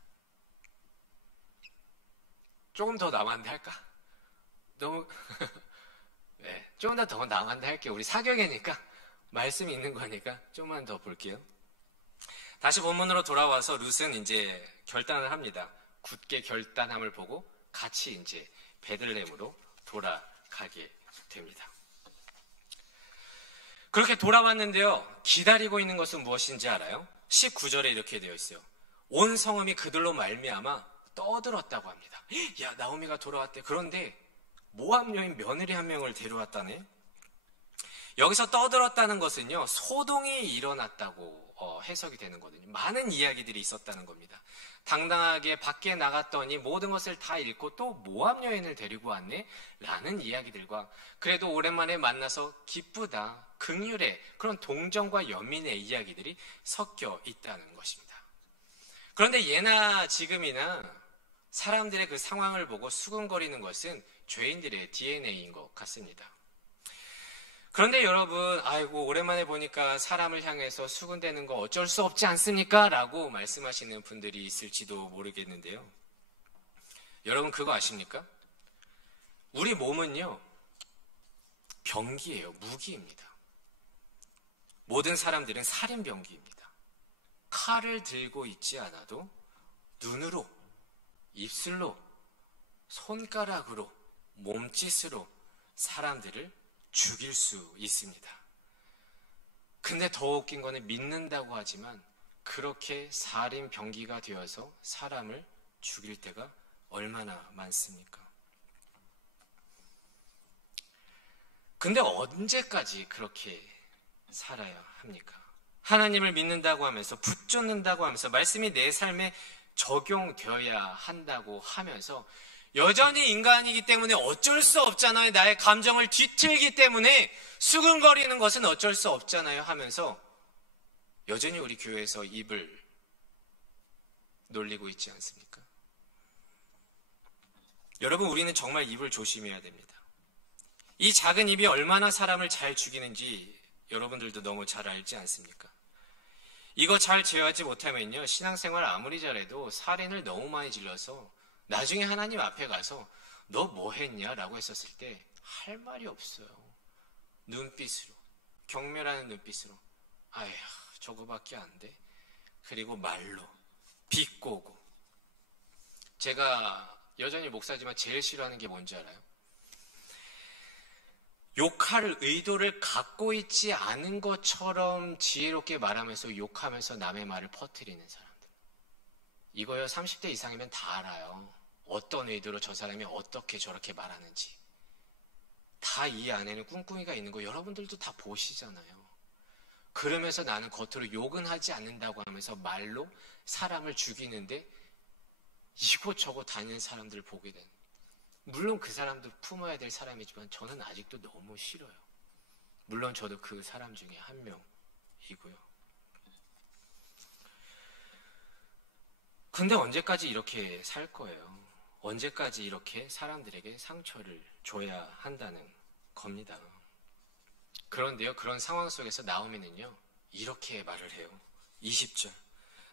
조금 더 남았는데 할까? 너무 네, 조금 더 남았는데 할게요. 우리 사경이니까 말씀이 있는 거니까 조금만 더 볼게요. 다시 본문으로 돌아와서 룻은 이제 결단을 합니다. 굳게 결단함을 보고 같이 이제 베들레헴으로 돌아가게 됩니다. 그렇게 돌아왔는데요, 기다리고 있는 것은 무엇인지 알아요? 19절에 이렇게 되어 있어요. 온 성읍이 그들로 말미암아 떠들었다고 합니다. 야, 나오미가 돌아왔대. 그런데 모압 여인 며느리 한 명을 데려왔다네. 여기서 떠들었다는 것은요, 소동이 일어났다고 해석이 되는 거거든요. 많은 이야기들이 있었다는 겁니다. 당당하게 밖에 나갔더니 모든 것을 다 잃고 또 모압 여인을 데리고 왔네? 라는 이야기들과 그래도 오랜만에 만나서 기쁘다, 긍휼의 그런 동정과 연민의 이야기들이 섞여 있다는 것입니다. 그런데 예나 지금이나 사람들의 그 상황을 보고 수근거리는 것은 죄인들의 DNA인 것 같습니다. 그런데 여러분, 아이고 오랜만에 보니까 사람을 향해서 수군대는 거 어쩔 수 없지 않습니까? 라고 말씀하시는 분들이 있을지도 모르겠는데요. 여러분 그거 아십니까? 우리 몸은요, 병기예요. 무기입니다. 모든 사람들은 살인병기입니다. 칼을 들고 있지 않아도 눈으로, 입술로, 손가락으로, 몸짓으로 사람들을 죽일 수 있습니다. 근데 더 웃긴 거는 믿는다고 하지만 그렇게 살인병기가 되어서 사람을 죽일 때가 얼마나 많습니까? 근데 언제까지 그렇게 살아야 합니까? 하나님을 믿는다고 하면서, 붙잡는다고 하면서, 말씀이 내 삶에 적용되어야 한다고 하면서 여전히 인간이기 때문에 어쩔 수 없잖아요. 나의 감정을 뒤틀기 때문에 수근거리는 것은 어쩔 수 없잖아요 하면서 여전히 우리 교회에서 입을 놀리고 있지 않습니까? 여러분, 우리는 정말 입을 조심해야 됩니다. 이 작은 입이 얼마나 사람을 잘 죽이는지 여러분들도 너무 잘 알지 않습니까? 이거 잘 제어하지 못하면요, 신앙생활 아무리 잘해도 살인을 너무 많이 질러서 나중에 하나님 앞에 가서 너 뭐 했냐? 라고 했었을 때 할 말이 없어요. 눈빛으로, 경멸하는 눈빛으로, 아휴 저거밖에 안 돼. 그리고 말로 비꼬고. 제가 여전히 목사지만 제일 싫어하는 게 뭔지 알아요? 욕할 의도를 갖고 있지 않은 것처럼 지혜롭게 말하면서 욕하면서 남의 말을 퍼뜨리는 사람들. 이거요, 30대 이상이면 다 알아요. 어떤 의도로 저 사람이 어떻게 저렇게 말하는지. 다 이 안에는 꿍꿍이가 있는 거 여러분들도 다 보시잖아요. 그러면서 나는 겉으로 욕은 하지 않는다고 하면서 말로 사람을 죽이는데 이곳저곳 다니는 사람들을 보게 되는. 물론 그 사람도 품어야 될 사람이지만 저는 아직도 너무 싫어요. 물론 저도 그 사람 중에 한 명이고요. 근데 언제까지 이렇게 살 거예요? 언제까지 이렇게 사람들에게 상처를 줘야 한다는 겁니다. 그런데요, 그런 상황 속에서 나오미는요, 이렇게 말을 해요. 20절.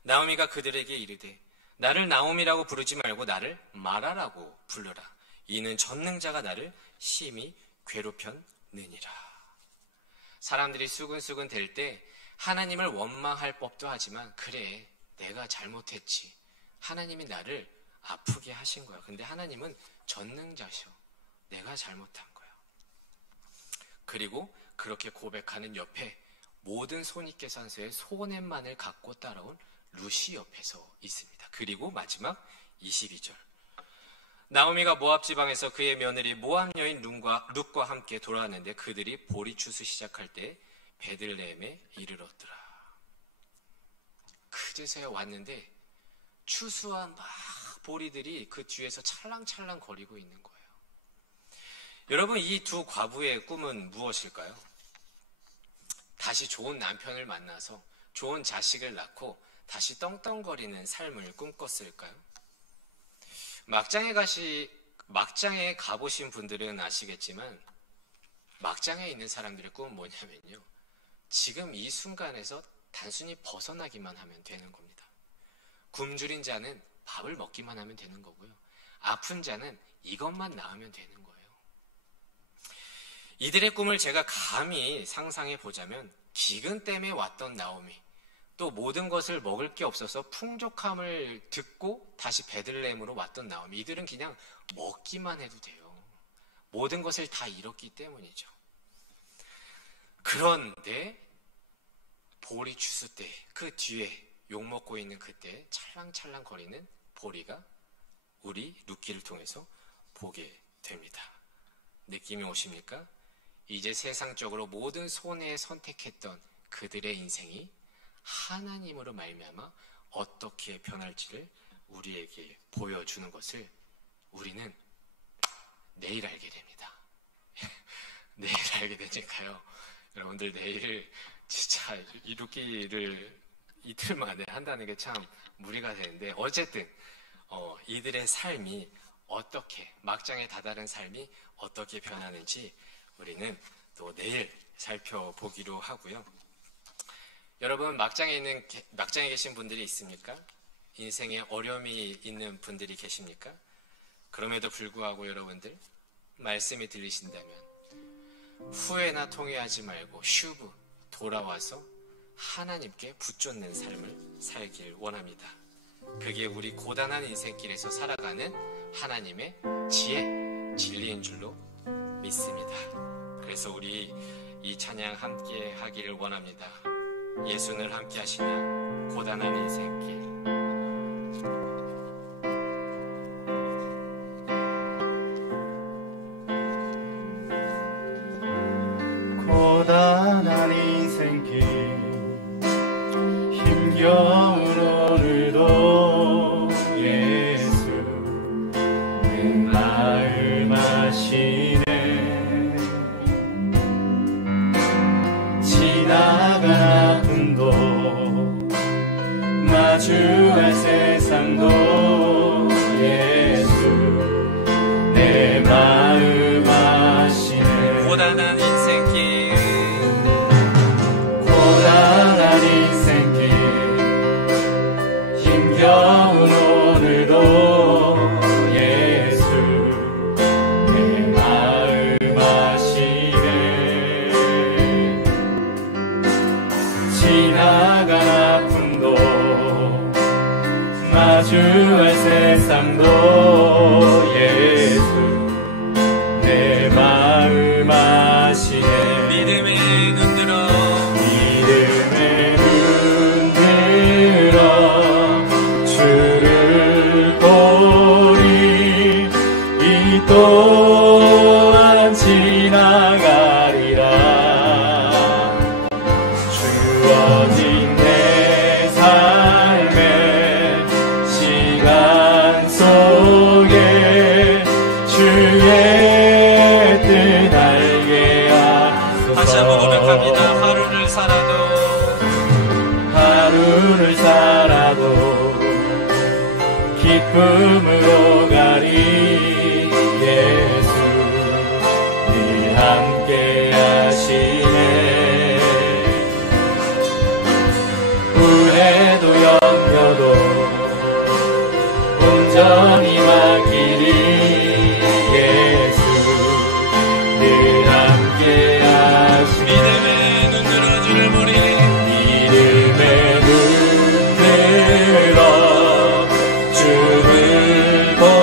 나오미가 그들에게 이르되 나를 나오미라고 부르지 말고 나를 마라라고 불러라. 이는 전능자가 나를 심히 괴롭혔느니라. 사람들이 수근수근 될 때 하나님을 원망할 법도 하지만 그래, 내가 잘못했지. 하나님이 나를 아프게 하신 거야. 근데 하나님은 전능자셔. 내가 잘못한 거야. 그리고 그렇게 고백하는 옆에 모든 손익계산서의 소원만을 갖고 따라온 룻이 옆에서 있습니다. 그리고 마지막 22절. 나오미가 모압 지방에서 그의 며느리 모압 여인 룻과 함께 돌아왔는데 그들이 보리 추수 시작할 때 베들레헴에 이르렀더라. 그제서야 왔는데 추수한 막 보리들이 그 뒤에서 찰랑찰랑 거리고 있는 거예요. 여러분, 이 두 과부의 꿈은 무엇일까요? 다시 좋은 남편을 만나서 좋은 자식을 낳고 다시 떵떵거리는 삶을 꿈꿨을까요? 막장에 가보신 분들은 아시겠지만 막장에 있는 사람들의 꿈은 뭐냐면요, 지금 이 순간에서 단순히 벗어나기만 하면 되는 겁니다. 굶주린 자는 밥을 먹기만 하면 되는 거고요, 아픈 자는 이것만 나으면 되는 거예요. 이들의 꿈을 제가 감히 상상해 보자면 기근 때문에 왔던 나오미, 또 모든 것을 먹을 게 없어서 풍족함을 듣고 다시 베들레헴으로 왔던 나오미, 이들은 그냥 먹기만 해도 돼요. 모든 것을 다 잃었기 때문이죠. 그런데 보리 추수 때, 그 뒤에 욕먹고 있는 그때 찰랑찰랑 거리는 보리가 우리 룻기를 통해서 보게 됩니다. 느낌이 오십니까? 이제 세상적으로 모든 손해에 선택했던 그들의 인생이 하나님으로 말미암아 어떻게 변할지를 우리에게 보여주는 것을 우리는 내일 알게 됩니다. 내일 알게 되니까요, 여러분들 내일 진짜 이 룻기를 이틀 만에 한다는 게 참 무리가 되는데, 어쨌든 이들의 삶이 어떻게, 막장에 다다른 삶이 어떻게 변하는지 우리는 또 내일 살펴보기로 하고요. 여러분, 막장에 계신 분들이 있습니까? 인생에 어려움이 있는 분들이 계십니까? 그럼에도 불구하고 여러분들, 말씀이 들리신다면 후회나 통회하지 말고 슈브 돌아와서 하나님께 붙잡는 삶을 살길 원합니다. 그게 우리 고단한 인생길에서 살아가는 하나님의 지혜, 진리인 줄로 믿습니다. 그래서 우리 이 찬양 함께 하기를 원합니다. 예수를 함께 하시면 고단한 인생길. 고단한 인생길 힘겨운 오늘도 예수 내 마음 아시네. 지나간 아픔도 마주할 세상도 예수 내 마음 아시네. 고단한 인생길, 고단한 인생길 힘겨운 오늘도 예수 내 마음 아시네. 지나간 아픔도 마주할 세상도 예수 내 마음 아시네. 믿음의 눈 들어, 믿음의 눈 들어 주를 보리. 이 또한 지나가리라. 주어진 내 삶의 시간 속에 주의 뜻 알게 하소서. 다시 한번 고백합니다. 하루를 살아도 기쁨으로 가리. 예수 늘 함께 하시네. 후회도 염려도 온전히 맡기리. 예수 늘 함께 하시네. 믿음의 눈 들어 주를 보리. 믿음의 눈 들어 주를 보리.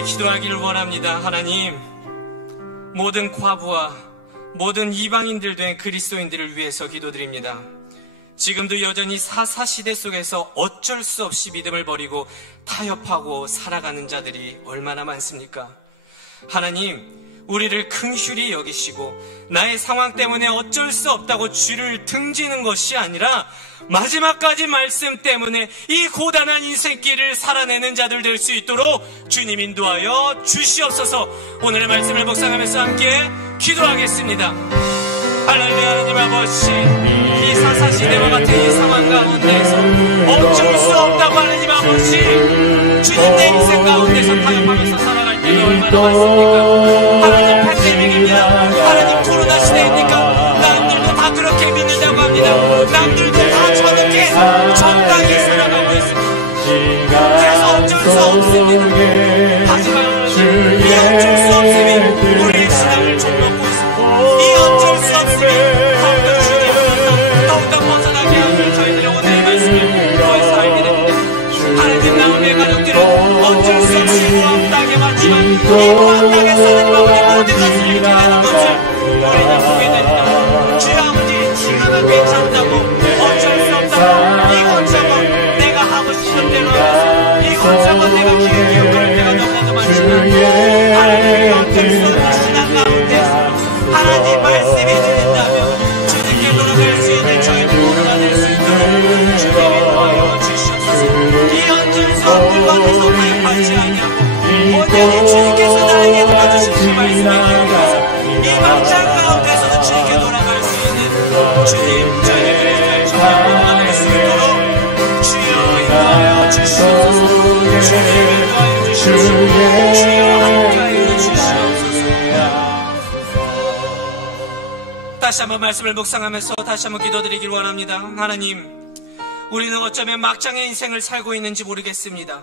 함께 기도하기를 원합니다. 하나님, 모든 과부와 모든 이방인들 된 그리스도인들을 위해서 기도드립니다. 지금도 여전히 사사시대 속에서 어쩔 수 없이 믿음을 버리고 타협하고 살아가는 자들이 얼마나 많습니까? 하나님, 우리를 긍휼히 여기시고 나의 상황 때문에 어쩔 수 없다고 주를 등지는 것이 아니라 마지막까지 말씀 때문에 이 고단한 인생길을 살아내는 자들 될 수 있도록 주님 인도하여 주시옵소서. 오늘의 말씀을 묵상하면서 함께 기도하겠습니다. 할렐루야. 하나님 아버지, 이 사사시대와 같은 이 상황 가운데서 어쩔 수 없다고 하나님 아버지, 주님 내 인생 가운데서 타협하면서 살아갈 때가 얼마나 많습니까? 하나님 팬데믹입니다. 하나님 코로나 시대입니까? 남들도 다 그렇게 믿는다고 합니다. 남들도 다 저렇게 정당히 살아가고 있습니다. 그래서 어쩔 수 없습니다. 하지만 이 어쩔 수 없음이 우리의 신앙을 좀먹고 있습니다. 이 어쩔 수 없음이 더욱더 주님께서 더욱더 벗어나게 하는 저희들의 오늘의 말씀을 더해서 알게 됩니다. 하나님, 나오의 가족들은 어쩔 수 없이 모함 땅에 맞지만 이 모함 땅에서 하나님 아버지 모든 것을 잃게 되는 것을 우리는 보게 됩니다. 주여 아버지, 지금은 괜찮다고 어쩔 수 없다고 이것저것 내가 하고 싶은 대로 하면서 이것저것 내가 기회 기억할 때가 너무나도 많지만 하나님, 어쩔 수 없는 신앙 가운데서 하나님 말씀이 들린다면 주님께 돌아갈 수 있는 저희들 모두가 될 수 있도록 주님이 도와여 주시옵소서. 이 어쩔 수 없는 것에서 가입하지 아니하고 온전히 주님께서 나에게 들어주신 그 말씀에 기억해서 이 막장 가운데서도 주님께 돌아갈 수 있는 주님, 저희의 그리스도의 청년부가 될 수 있도록 주여 인도하여 주시옵소서. 주님 인도하여 주시옵소서. 주여 함께하여 주시옵소서. 다시 한번 말씀을 묵상하면서 다시 한번 기도드리길 원합니다. 하나님, 우리는 어쩌면 막장의 인생을 살고 있는지 모르겠습니다.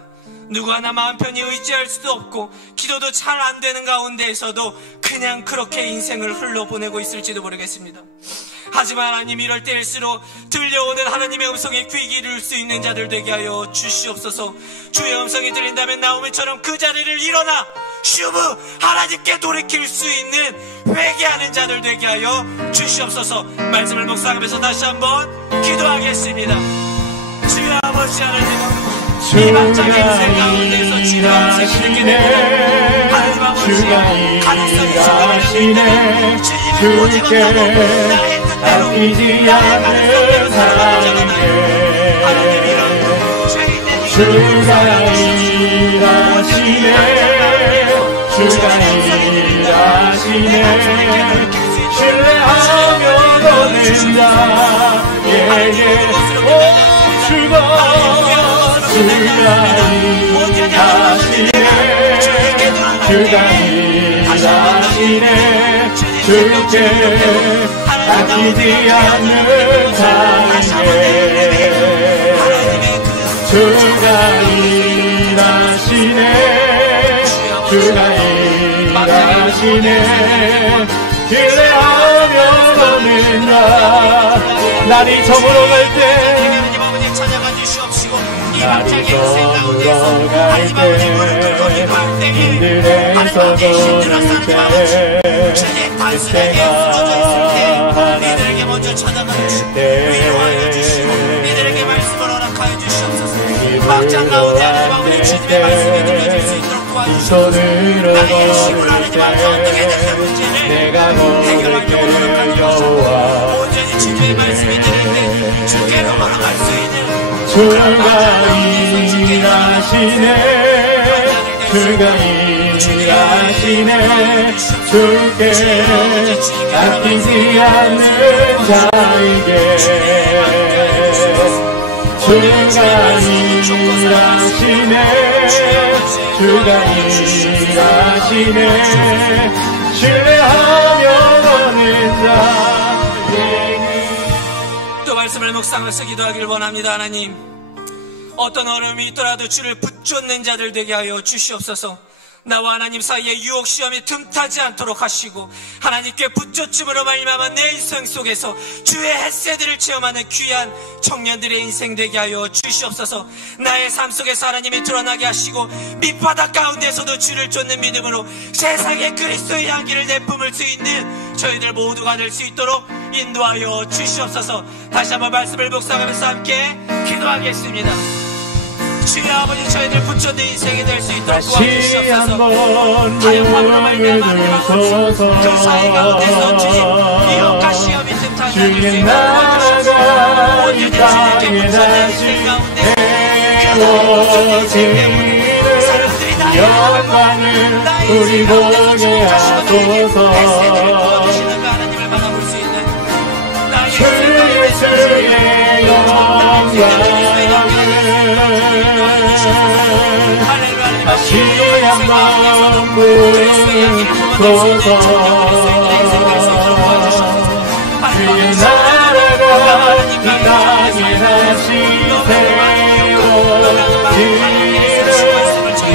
누구 하나 마음 편히 의지할 수도 없고 기도도 잘 안 되는 가운데에서도 그냥 그렇게 인생을 흘러보내고 있을지도 모르겠습니다. 하지만 하나님, 이럴 때일수록 들려오는 하나님의 음성에 귀 기울일 수 있는 자들 되게 하여 주시옵소서. 주의 음성이 들린다면 나오미처럼 그 자리를 일어나 슈브 하나님께 돌이킬 수 있는 회개하는 자들 되게 하여 주시옵소서. 말씀을 묵상하면서 다시 한번 기도하겠습니다. 주여 아버지 하나님, 이 막장의 인생 가운데서 주님의 음성이 듣게 됩니다. 하나님 아버지, 가능성이 충분하시네. 주님의 오직은 나고 나의 뜻대로 나의 가능성대로 살아가는 자가 하나님, 이런 죄인된 주가 일하시네. 주가 일하시네. 신뢰하며 걷는 자에게 주가 일하시네. 주가 일하시네. 주께 아끼지 않는 자에게 주가 일하시네. 주가 일하시네. 신뢰하며 걷는 자. 날이 저물어갈 때 이 막장의 인생 가운데서 하나님 아버지 무릎 꿇고 기도할 때에 하나님 아버지 힘들어서 하나님 아버지 주님 단순하게 쓰러져 있을 때 이들에게 먼저 찾아가 주시고 위로하여 주시고 이들에게 말씀을 허락하여 주시옵소서. 막장 가운데 하나님 아버지 주님의 말씀이 들려줄 수 있도록 도와주시옵소서. 나의 힘을 하나님 아버지 어떻게든 문제를 해결하려고 노력하는 것은 온전히 주님의 말씀이 들릴 때 주께로 걸어갈 수 있는 주가 일하시네. 주가 일하시네. 주께 아끼지 않는 자에게 주가 일하시네. 주가 일하시네. 신뢰하며 걷는 자에게. 또 말씀을 묵상하면서 기도하기를 원합니다. 하나님, 어떤 어려움이 있더라도 주를 붙잡는 자들 되게 하여 주시옵소서. 나와 하나님 사이에 유혹 시험이 틈타지 않도록 하시고 하나님께 붙여줌으로 말미암아 내 인생 속에서 주의 햇새들을 체험하는 귀한 청년들의 인생 되게 하여 주시옵소서. 나의 삶 속에서 하나님이 드러나게 하시고 밑바닥 가운데서도 주를 쫓는 믿음으로 세상에 그리스도의 향기를 내뿜을 수 있는 저희들 모두가 될 수 있도록 인도하여 주시옵소서. 다시 한번 말씀을 묵상하면서 함께 기도하겠습니다. 주의 아버지, 저희들 붙여든 인생이 될 수 있도록 도와주시옵소서. 타협함으로 말미암아 하나님 그 사이 가운데서 주님 유혹과 시험이 틈타지 않을 수 있도록 도와주시옵소서. 모든 주님께 붙여든 인생 가운데 사람들이 나의 영광을 나의 인생 가운데서 주목하시고 내게 햇새들을 도와주시는가 하나님을 바라볼 수 있는 나의 주의 영광을 다시 한번 부어주소서. 주의 나라가 이 땅에 다시 세워지는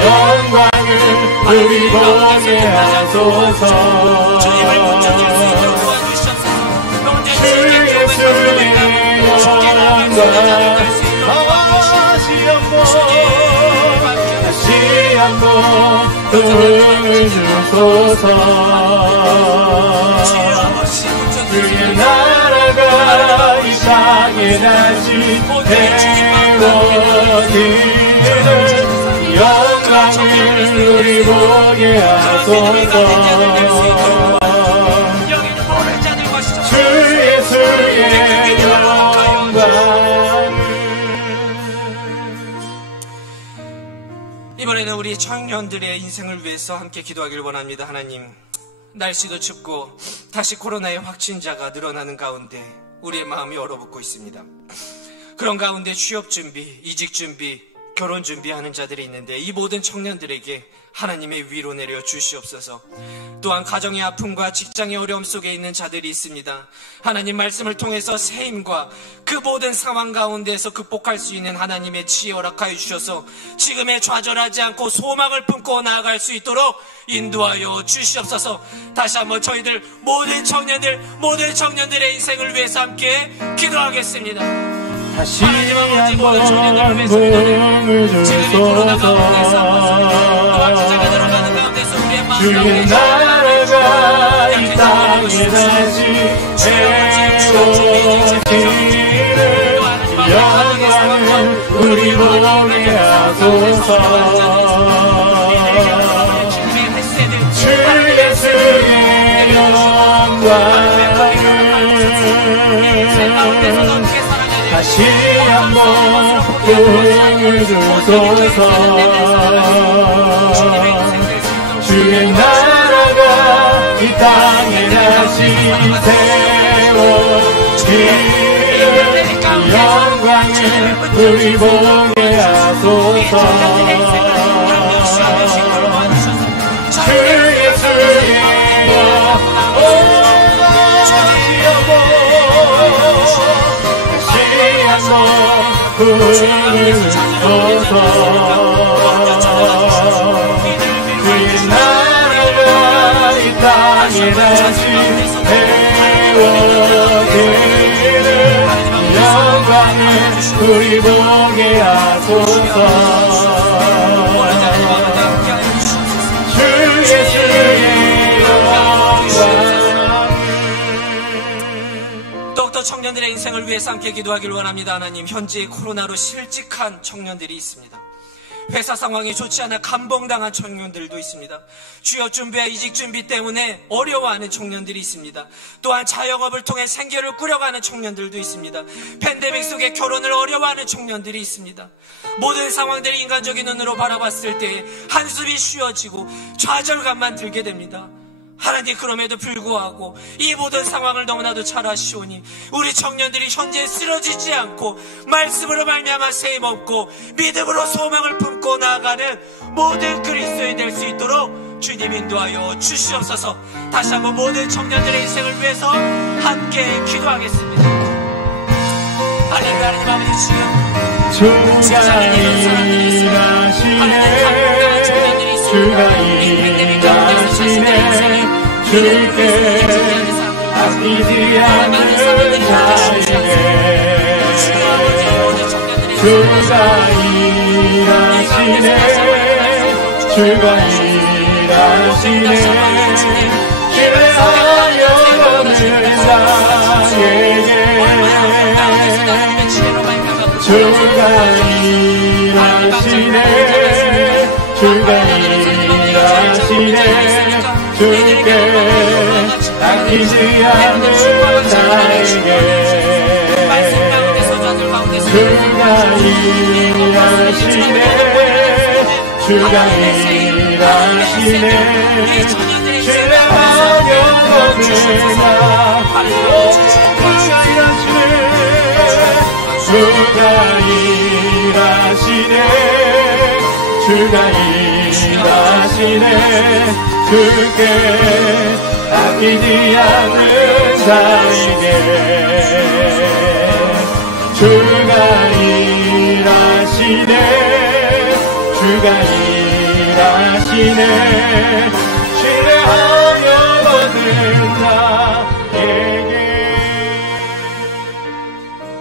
영광을 우리 보게 하소서. 주 예수의 영광 다시 한번 보여주소서. 주의 나라가 이 땅에 다시 세워지는 영광을 우리 보게 하소서. 주 예수의 영광. 이번에는 우리 청년들의 인생을 위해서 함께 기도하기를 원합니다. 하나님, 날씨도 춥고 다시 코로나의 확진자가 늘어나는 가운데 우리의 마음이 얼어붙고 있습니다. 그런 가운데 취업 준비, 이직 준비, 결혼 준비하는 자들이 있는데 이 모든 청년들에게 하나님의 위로 내려 주시옵소서. 또한 가정의 아픔과 직장의 어려움 속에 있는 자들이 있습니다. 하나님 말씀을 통해서 새 힘과 그 모든 상황 가운데서 극복할 수 있는 하나님의 지혜 허락하여 주셔서 지금에 좌절하지 않고 소망을 품고 나아갈 수 있도록 인도하여 주시옵소서. 다시 한번 저희들 모든 청년들의 인생을 위해서 함께 기도하겠습니다. 다시 한번 부어주소서. 주의 나라가 이 땅에 다시 세워지는 영광을 우리 보게 하소서. 주 예수의 영광을 다시 한번 보여주소서. 주의 나라가 이 땅에 다시 세워지는 영광을 우리 보게 하소서. 주 예수의 영광 주의 나라가 이 땅에 다시 세워지는 영광을 우리 보게 하소서. 주 예수의 영광. 청년들의 인생을 위해서 함께 기도하기를 원합니다. 하나님, 현재 코로나로 실직한 청년들이 있습니다. 회사 상황이 좋지 않아 감봉당한 청년들도 있습니다. 취업 준비와 이직 준비 때문에 어려워하는 청년들이 있습니다. 또한 자영업을 통해 생계를 꾸려가는 청년들도 있습니다. 팬데믹 속에 결혼을 어려워하는 청년들이 있습니다. 모든 상황들이 인간적인 눈으로 바라봤을 때 한숨이 쉬어지고 좌절감만 들게 됩니다. 하나님, 그럼에도 불구하고 이 모든 상황을 너무나도 잘 아시오니 우리 청년들이 현재 쓰러지지 않고 말씀으로 말미암아 세임 없고 믿음으로 소망을 품고 나아가는 모든 그리스도인이 될 수 있도록 주님 인도하여 주시옵소서. 다시 한번 모든 청년들의 인생을 위해서 함께 기도하겠습니다. 하나님 아버지, 지금 세상에 있는 사람들이 있습니다. 하나님, 청년들이 있습니다. 주가 일하시네. 주께 아끼지 않는 자에게 주가 일하시네. 주가 일하시네. 신뢰하며 오는 나에게 주가 일하시네. 주가 일하시네. 주께 아끼지 않는 나에게 주가 일하시네. 주가 일하시네. 신뢰하며 오는 주가 일하시네. 주가 일하시네. 주께 아끼지 않는 자에게 주가 일하시네. 주가 일하시네. 신뢰하며 오는 나에게.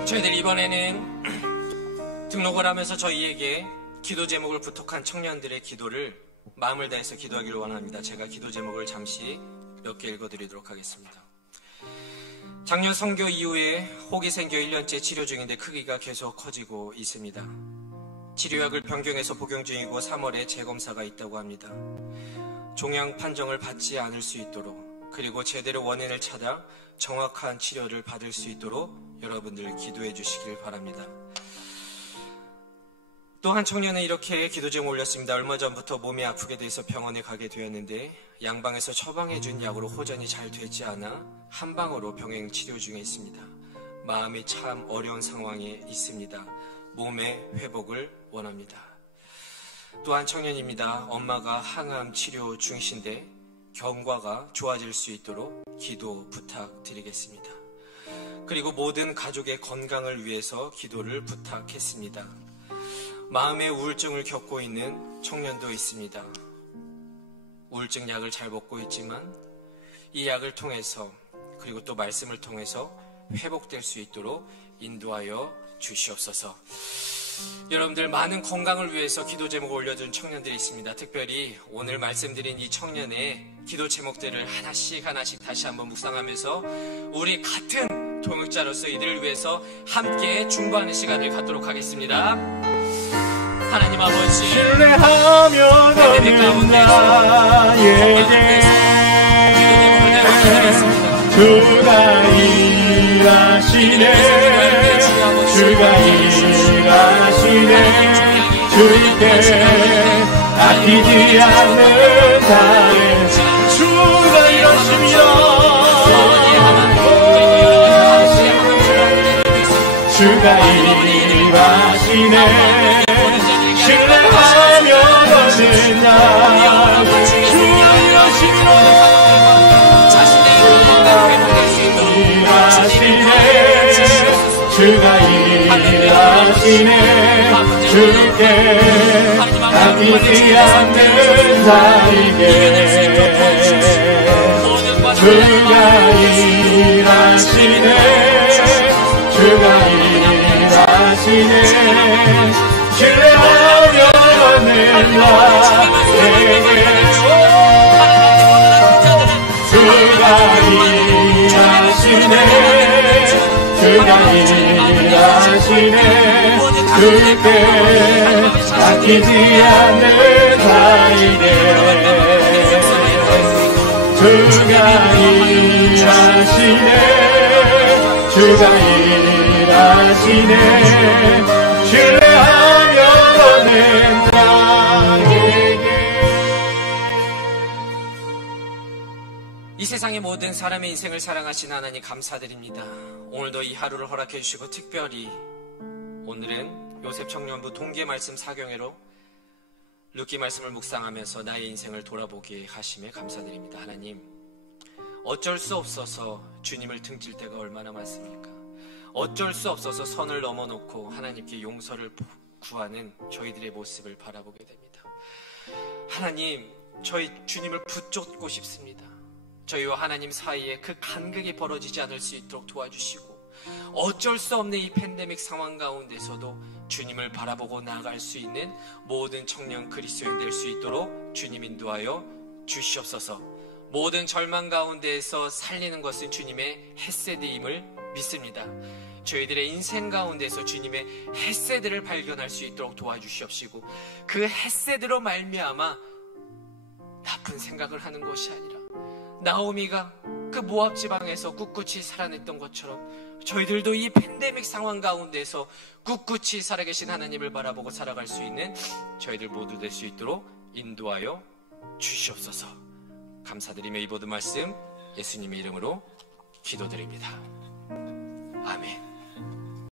저희들 이번에는 등록을 하면서 저희에게 기도 제목을 부탁한 청년들의 기도를 마음을 다해서 기도하기를 원합니다. 제가 기도 제목을 잠시 몇 개 읽어드리도록 하겠습니다. 작년 선교 이후에 혹이 생겨 1년째 치료 중인데 크기가 계속 커지고 있습니다. 치료약을 변경해서 복용 중이고 3월에 재검사가 있다고 합니다. 종양 판정을 받지 않을 수 있도록, 그리고 제대로 원인을 찾아 정확한 치료를 받을 수 있도록 여러분들 기도해 주시길 바랍니다. 또 한 청년은 이렇게 기도 제목을 올렸습니다. 얼마 전부터 몸이 아프게 돼서 병원에 가게 되었는데 양방에서 처방해준 약으로 호전이 잘 되지 않아 한방으로 병행 치료 중에 있습니다. 마음이 참 어려운 상황에 있습니다. 몸의 회복을 원합니다. 또 한 청년입니다. 엄마가 항암 치료 중이신데 경과가 좋아질 수 있도록 기도 부탁드리겠습니다. 그리고 모든 가족의 건강을 위해서 기도를 부탁했습니다. 마음의 우울증을 겪고 있는 청년도 있습니다. 우울증 약을 잘 먹고 있지만 이 약을 통해서, 그리고 또 말씀을 통해서 회복될 수 있도록 인도하여 주시옵소서. 여러분들, 많은 건강을 위해서 기도 제목을 올려준 청년들이 있습니다. 특별히 오늘 말씀드린 이 청년의 기도 제목들을 하나씩 다시 한번 묵상하면서 우리 같은 동역자로서 이들을 위해서 함께 중보하는 시간을 갖도록 하겠습니다. 하나님 아버지, 신뢰하며 너는 나에게 주가 일하시네. 주가 일하시네. 주께 아끼지 않는 자에 주가 일하십니다. 주가 일하시네. 신뢰하며 너는 나 주가 일하시네. 주가 일하시네. 주께 아끼지 않는 자에게 주가 일하시네. 주가 일하시네. 신뢰하며 너는 나에게 주가 일하시네. 주가 일하시네. 주께 아끼지 않는 자에게 주가 일하시네. 주가 일하시네. 신뢰하며 너는 나에게. 이 세상의 모든 사람의 인생을 사랑하신 하나님 감사드립니다. 오늘도 이 하루를 허락해 주시고, 특별히 오늘은 요셉 청년부 동계 말씀 사경회로 룻기 말씀을 묵상하면서 나의 인생을 돌아보게 하심에 감사드립니다. 하나님, 어쩔 수 없어서 주님을 등질 때가 얼마나 많습니까? 어쩔 수 없어서 선을 넘어놓고 하나님께 용서를 구하는 저희들의 모습을 바라보게 됩니다. 하나님, 저희 주님을 붙잡고 싶습니다. 저희와 하나님 사이에 그 간극이 벌어지지 않을 수 있도록 도와주시고, 어쩔 수 없는 이 팬데믹 상황 가운데서도 주님을 바라보고 나아갈 수 있는 모든 청년 그리스도인 될 수 있도록 주님 인도하여 주시옵소서. 모든 절망 가운데에서 살리는 것은 주님의 헷세드임을 믿습니다. 저희들의 인생 가운데서 주님의 헷세드를 발견할 수 있도록 도와주시옵시고, 그 헷세드로 말미암아 나쁜 생각을 하는 것이 아니라 나오미가 그 모압 지방에서 꿋꿋이 살아냈던 것처럼 저희들도 이 팬데믹 상황 가운데서 꿋꿋이 살아계신 하나님을 바라보고 살아갈 수 있는 저희들 모두 될 수 있도록 인도하여 주시옵소서. 감사드리며 이 모든 말씀 예수님의 이름으로 기도드립니다. 아멘.